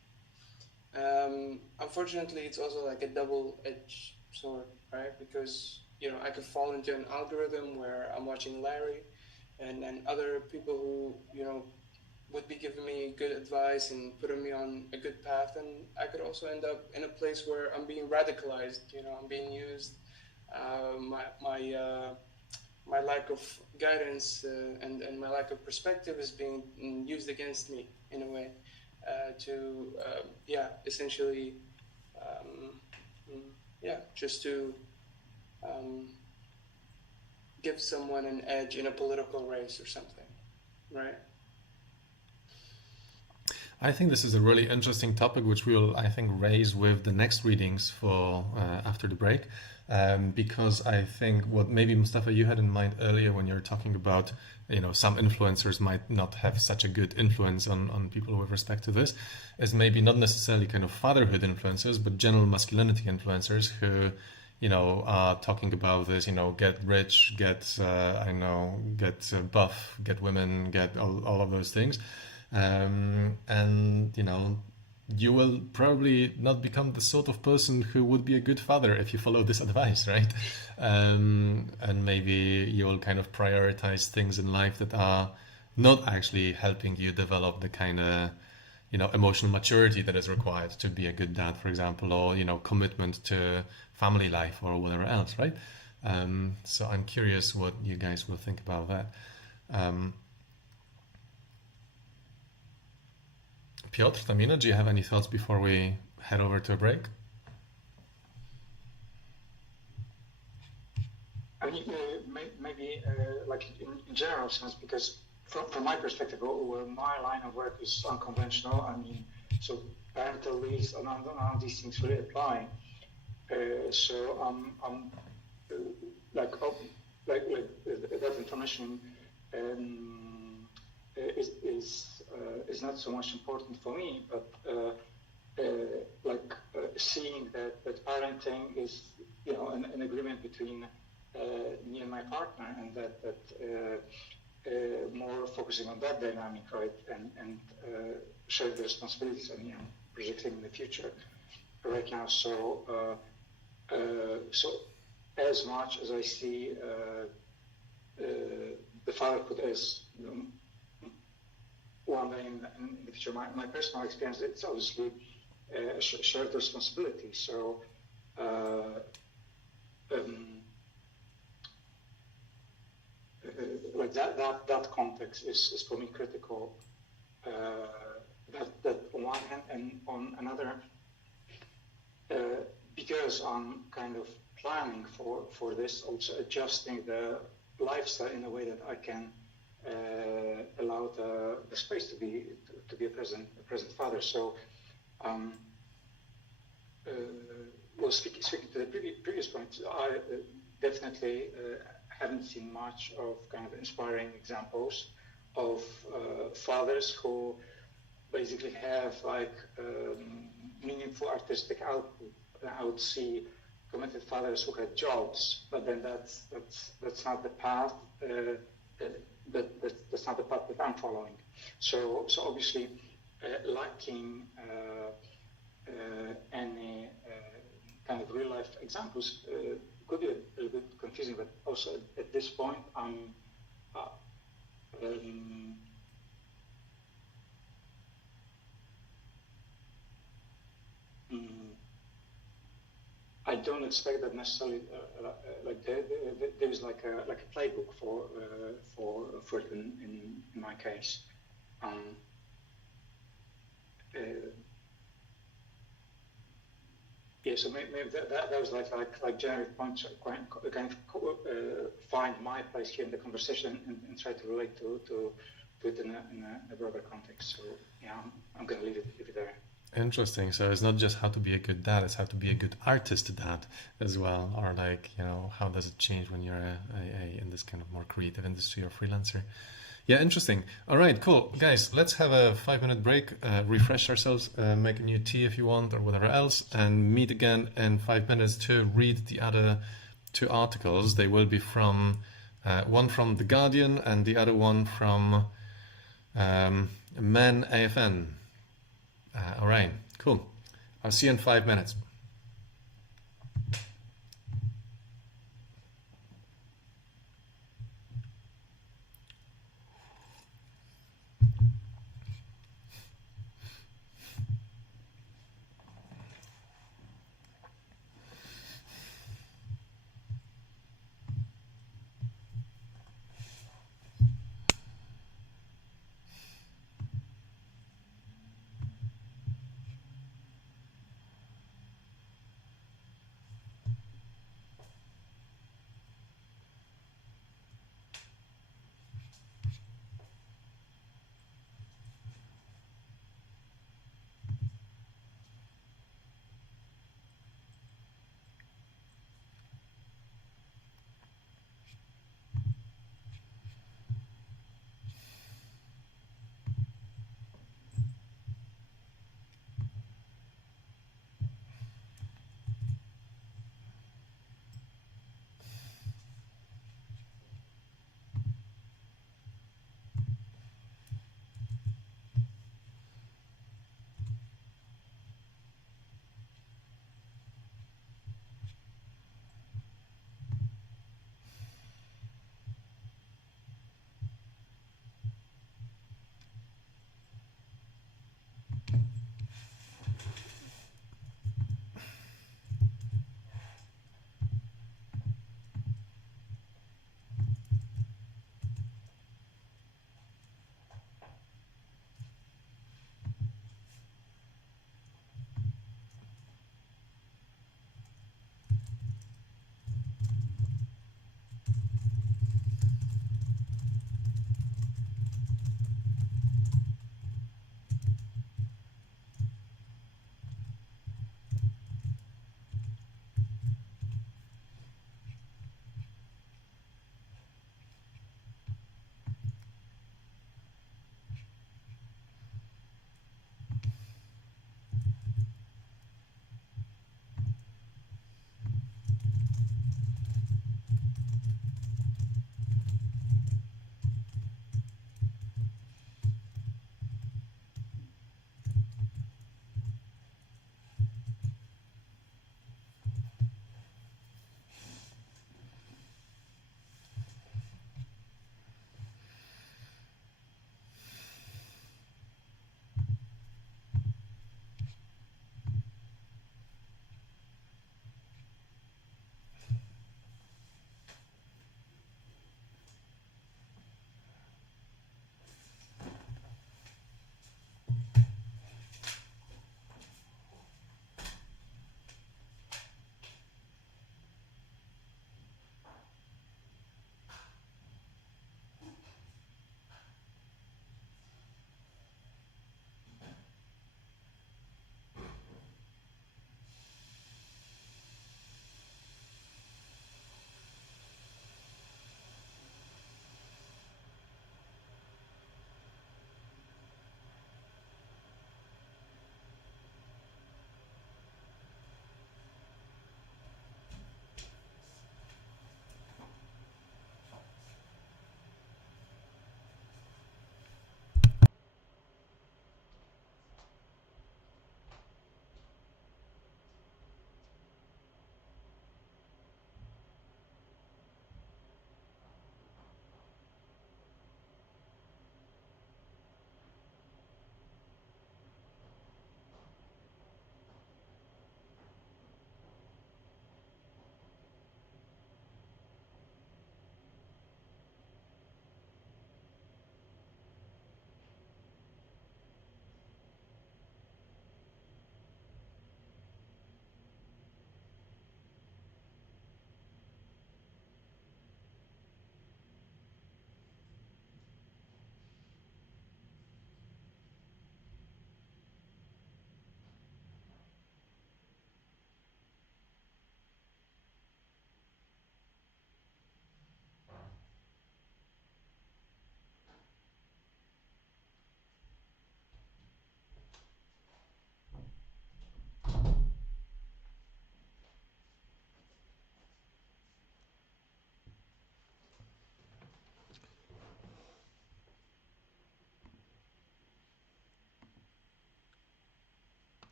Unfortunately, it's also like a double-edged sword, right? Because I could fall into an algorithm where I'm watching Larry and then other people who would be giving me good advice and putting me on a good path, and I could also end up in a place where I'm being radicalized. I'm being used. My lack of guidance and my lack of perspective is being used against me in a way to essentially just to give someone an edge in a political race or something, right? I think this is a really interesting topic, which we will, I think, raise with the next readings for after the break. because I think what maybe Mustafa you had in mind earlier when you were talking about, some influencers might not have such a good influence on people with respect to this, is maybe not necessarily kind of fatherhood influencers, but general masculinity influencers who, are talking about this, get rich, get buff, get women, get all of those things. And you will probably not become the sort of person who would be a good father if you follow this advice, right? And maybe you will kind of prioritize things in life that are not actually helping you develop the kind of emotional maturity that is required to be a good dad, for example, or commitment to family life or whatever else, right? So I'm curious what you guys will think about that. Piotr, Tamina, do you have any thoughts before we head over to a break? I mean, maybe like in general sense, because from my perspective, my line of work is unconventional. I mean, so parental leaves and none of these things really apply. So like that information is not so much important for me, but seeing that parenting is an agreement between me and my partner, and that more focusing on that dynamic, right, and sharing the responsibilities and projecting in the future right now. So as much as I see the fatherhood as one day in the future, my personal experience, it's obviously a shared responsibility. So like that context is for me critical. That on one hand, and on another, because I'm kind of planning for this, also adjusting the lifestyle in a way that I can allow the space to be a present father. So, speaking to the previous point, I definitely haven't seen much of kind of inspiring examples of fathers who basically have meaningful artistic output. I would see committed fathers who had jobs, but then that's not the path. That's not the path that I'm following. So obviously, lacking any kind of real life examples could be a little bit confusing. But also at this point, I don't expect that necessarily. There is like a playbook for it in my case. Yeah, so maybe that was like generic points. Kind of find my place here in the conversation and try to relate to it in a broader context. So yeah, I'm going to leave it there. Interesting. So it's not just how to be a good dad; it's how to be a good artist dad as well. Or how does it change when you're in this kind of more creative industry or freelancer? Yeah, interesting. All right, cool. Guys, let's have a 5-minute break, refresh ourselves, make a new tea if you want or whatever else, and meet again in 5 minutes to read the other 2 articles. They will be from one from The Guardian and the other one from Men AFN. All right, cool. I'll see you in 5 minutes.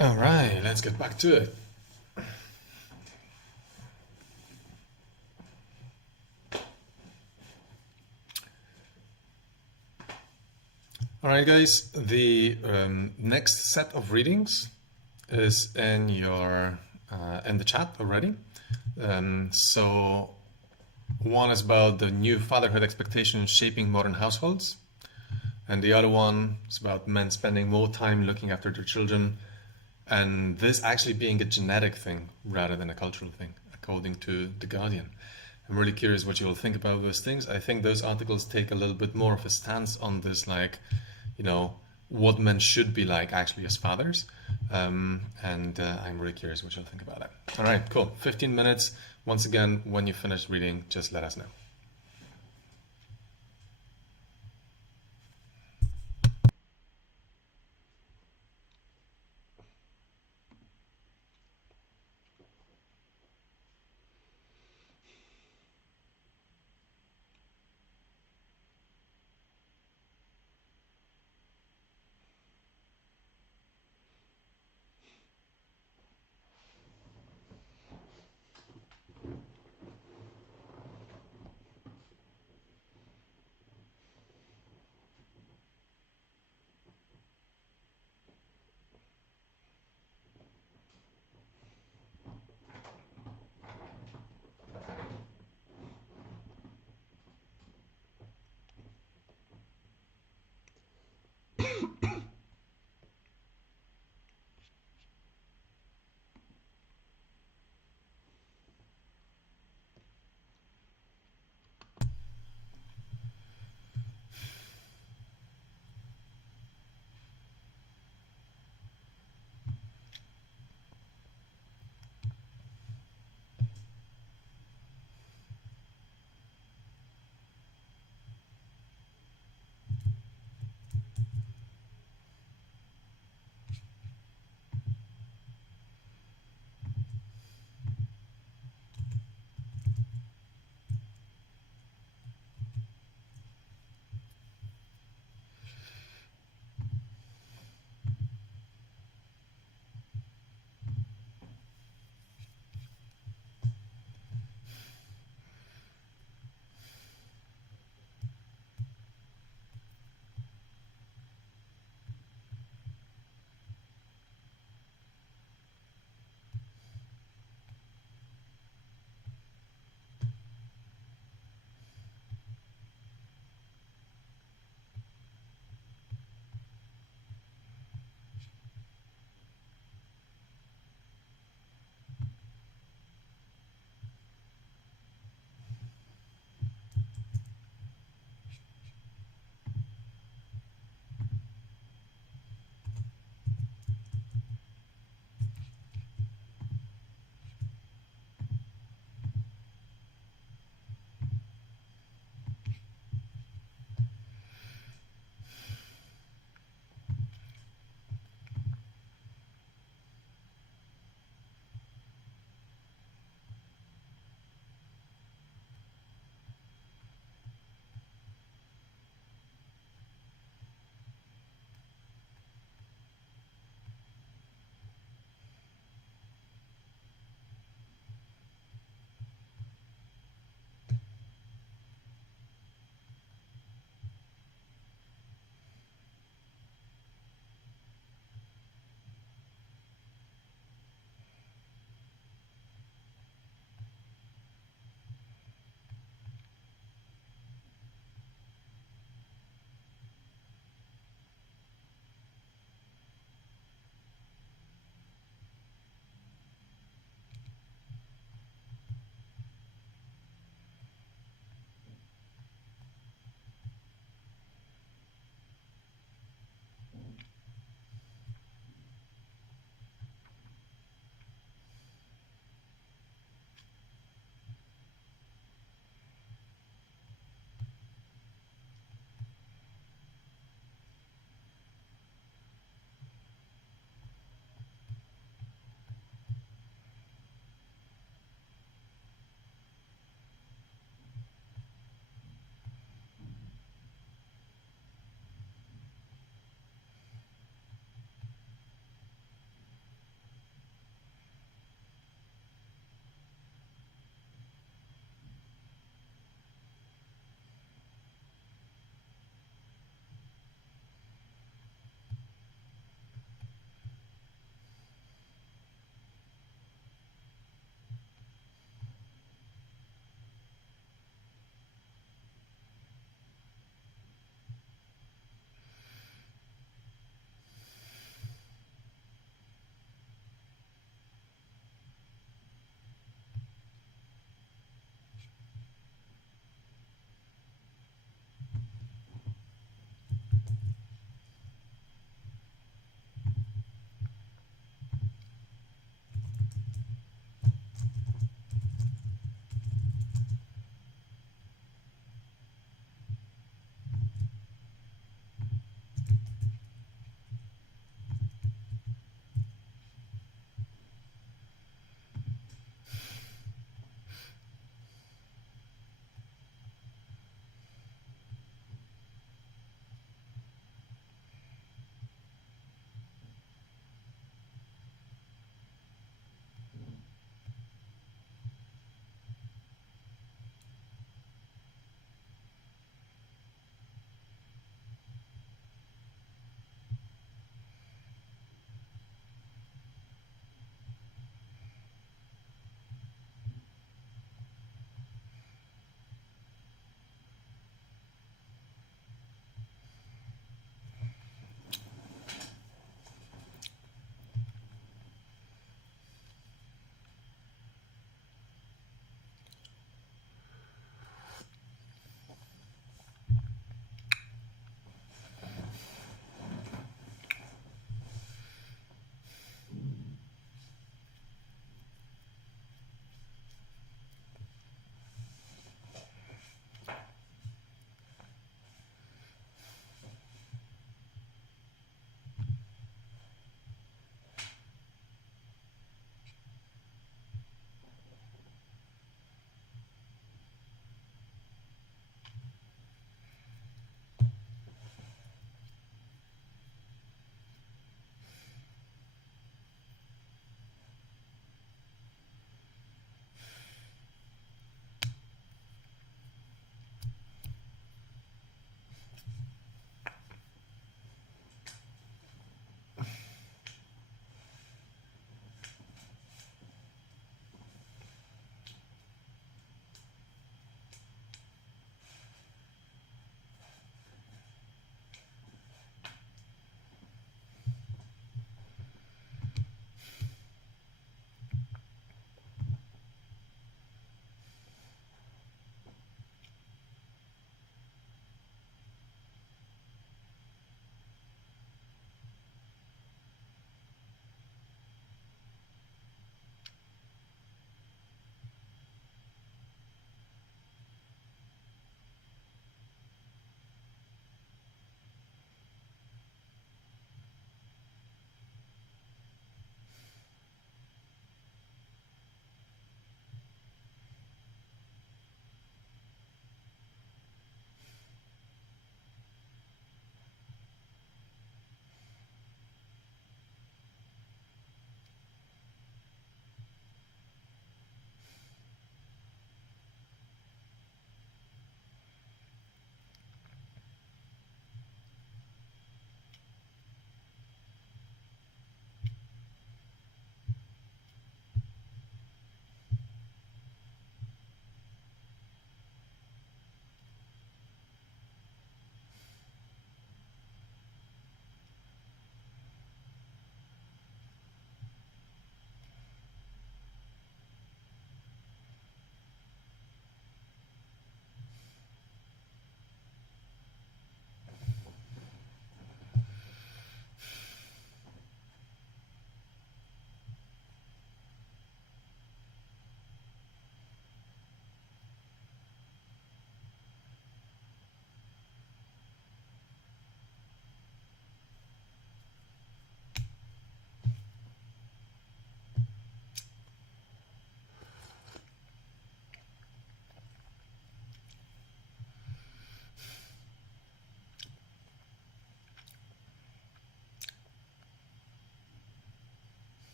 All right, let's get back to it. All right, guys, the next set of readings is in your in the chat already. So one is about the new fatherhood expectations shaping modern households, and the other one is about men spending more time looking after their children, and this actually being a genetic thing rather than a cultural thing, according to The Guardian. I'm really curious what you'll think about those things. I think those articles take a little bit more of a stance on this, like, you know, what men should be like actually as fathers. And I'm really curious what you'll think about that. All right, cool. 15 minutes. Once again, when you finish reading, just let us know.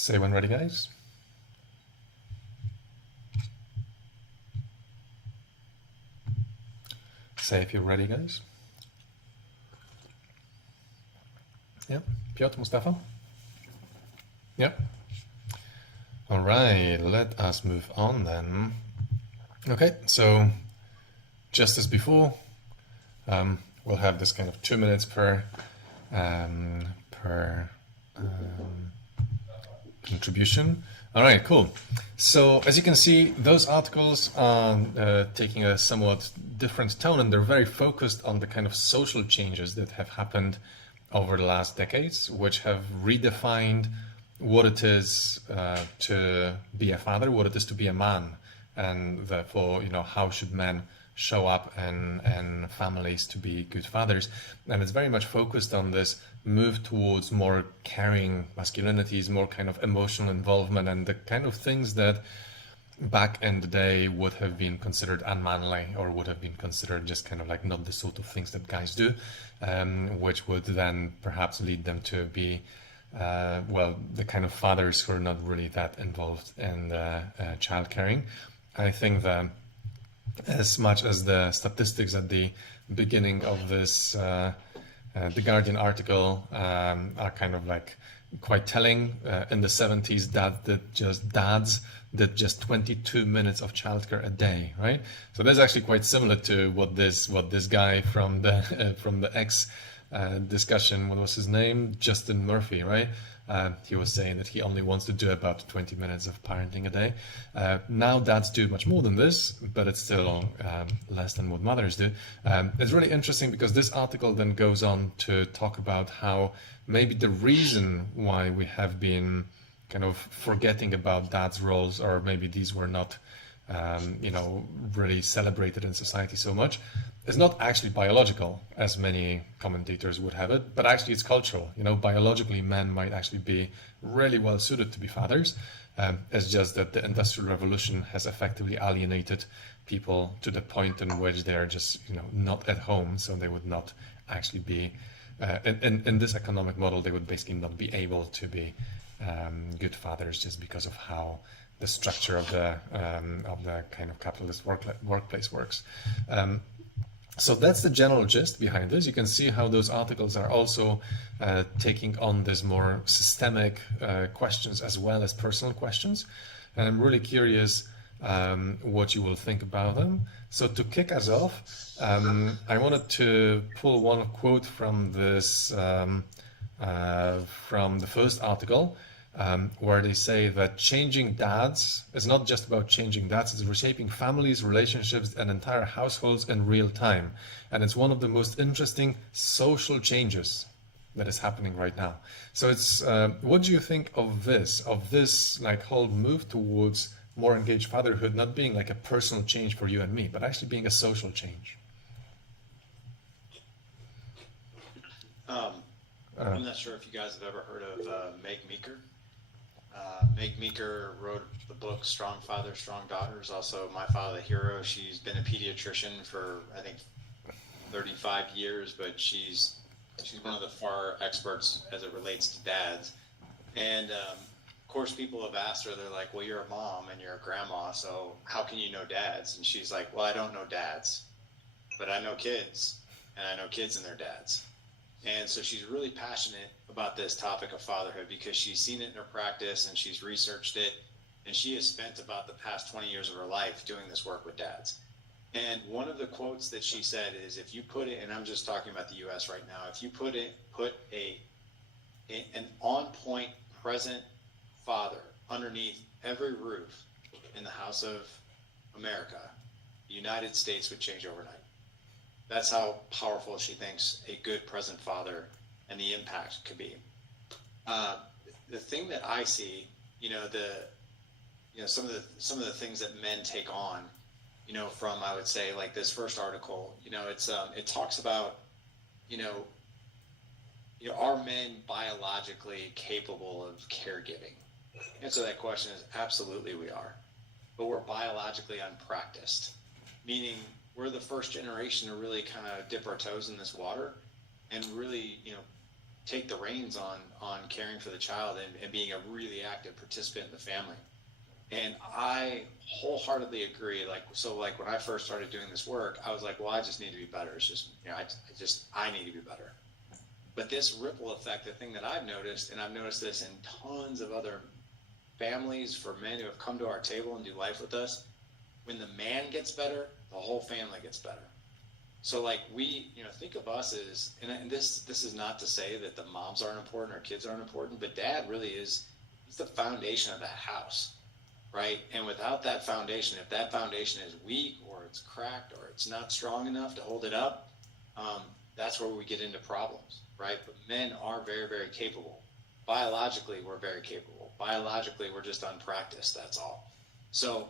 Say when ready, guys. Say if you're ready, guys. Yeah, Piotr, Mustafa? Yeah. All right, let us move on then. Okay, so just as before, we'll have this kind of 2 minutes per contribution. All right, cool. So as you can see, those articles are taking a somewhat different tone, and they're very focused on the kind of social changes that have happened over the last decades, which have redefined what it is to be a father, what it is to be a man, and therefore, how should men show up and families to be good fathers. And it's very much focused on this move towards more caring masculinities, more kind of emotional involvement, and the kind of things that back in the day would have been considered unmanly, or would have been considered just kind of like not the sort of things that guys do, which would then perhaps lead them to be the kind of fathers who are not really that involved in child caring. I think that as much as the statistics at the beginning of this The Guardian article are kind of like quite telling. In the 70s, dads did just 22 minutes of childcare a day, right? So that's actually quite similar to what this guy from the X discussion, what was his name? Justin Murphy, right? He was saying that he only wants to do about 20 minutes of parenting a day. Now dads do much more than this, but it's still less than what mothers do. It's really interesting because this article then goes on to talk about how maybe the reason why we have been kind of forgetting about dads' roles, or maybe these were not really celebrated in society so much, is not actually biological, as many commentators would have it, but actually it's cultural. Biologically, men might actually be really well suited to be fathers. It's just that the Industrial Revolution has effectively alienated people to the point in which they're just, not at home, so they would not actually be, in this economic model, they would basically not be able to be good fathers just because of how the structure of the kind of capitalist workplace works. So that's the general gist behind this. You can see how those articles are also taking on this more systemic questions as well as personal questions. And I'm really curious what you will think about them. So to kick us off, I wanted to pull one quote from this from the first article, where they say that changing dads is not just about changing dads, it's reshaping families, relationships, and entire households in real time. And it's one of the most interesting social changes that is happening right now. So it's, what do you think of this like whole move towards more engaged fatherhood, not being like a personal change for you and me, but actually being a social change? I'm not sure if you guys have ever heard of Meg Meeker. Meg Meeker wrote the book Strong Father, Strong Daughters. Also, My Father the Hero. She's been a pediatrician for, I think, 35 years, but she's one of the far experts as it relates to dads. And of course, people have asked her, they're like, well, you're a mom and you're a grandma, so how can you know dads? And she's like, well, I don't know dads, but I know kids, and I know kids and their dads. And so she's really passionate about this topic of fatherhood because she's seen it in her practice and she's researched it, and she has spent about the past 20 years of her life doing this work with dads. And one of the quotes that she said is, if you put it, and I'm just talking about the US right now, if you put an on-point present father underneath every roof in the house of America, the United States would change overnight. That's how powerful she thinks a good present father and the impact could be. The thing that I see, some of the things that men take on, from, I would say, like this first article, it talks about, are men biologically capable of caregiving? The answer to that question is absolutely we are, but we're biologically unpracticed, meaning we're the first generation to really kind of dip our toes in this water and really, take the reins on caring for the child and being a really active participant in the family. And I wholeheartedly agree. Like when I first started doing this work, I was like, well, I just need to be better. It's just, I need to be better. But this ripple effect, the thing that I've noticed, and I've noticed this in tons of other families for men who have come to our table and do life with us, when the man gets better, the whole family gets better. So like think of us as, and this is not to say that the moms aren't important or kids aren't important, but dad really is, he's the foundation of that house. Right? And without that foundation, if that foundation is weak or it's cracked or it's not strong enough to hold it up, that's where we get into problems, right? But men are very, very capable. Biologically, we're very capable. Biologically, we're just unpracticed, that's all. So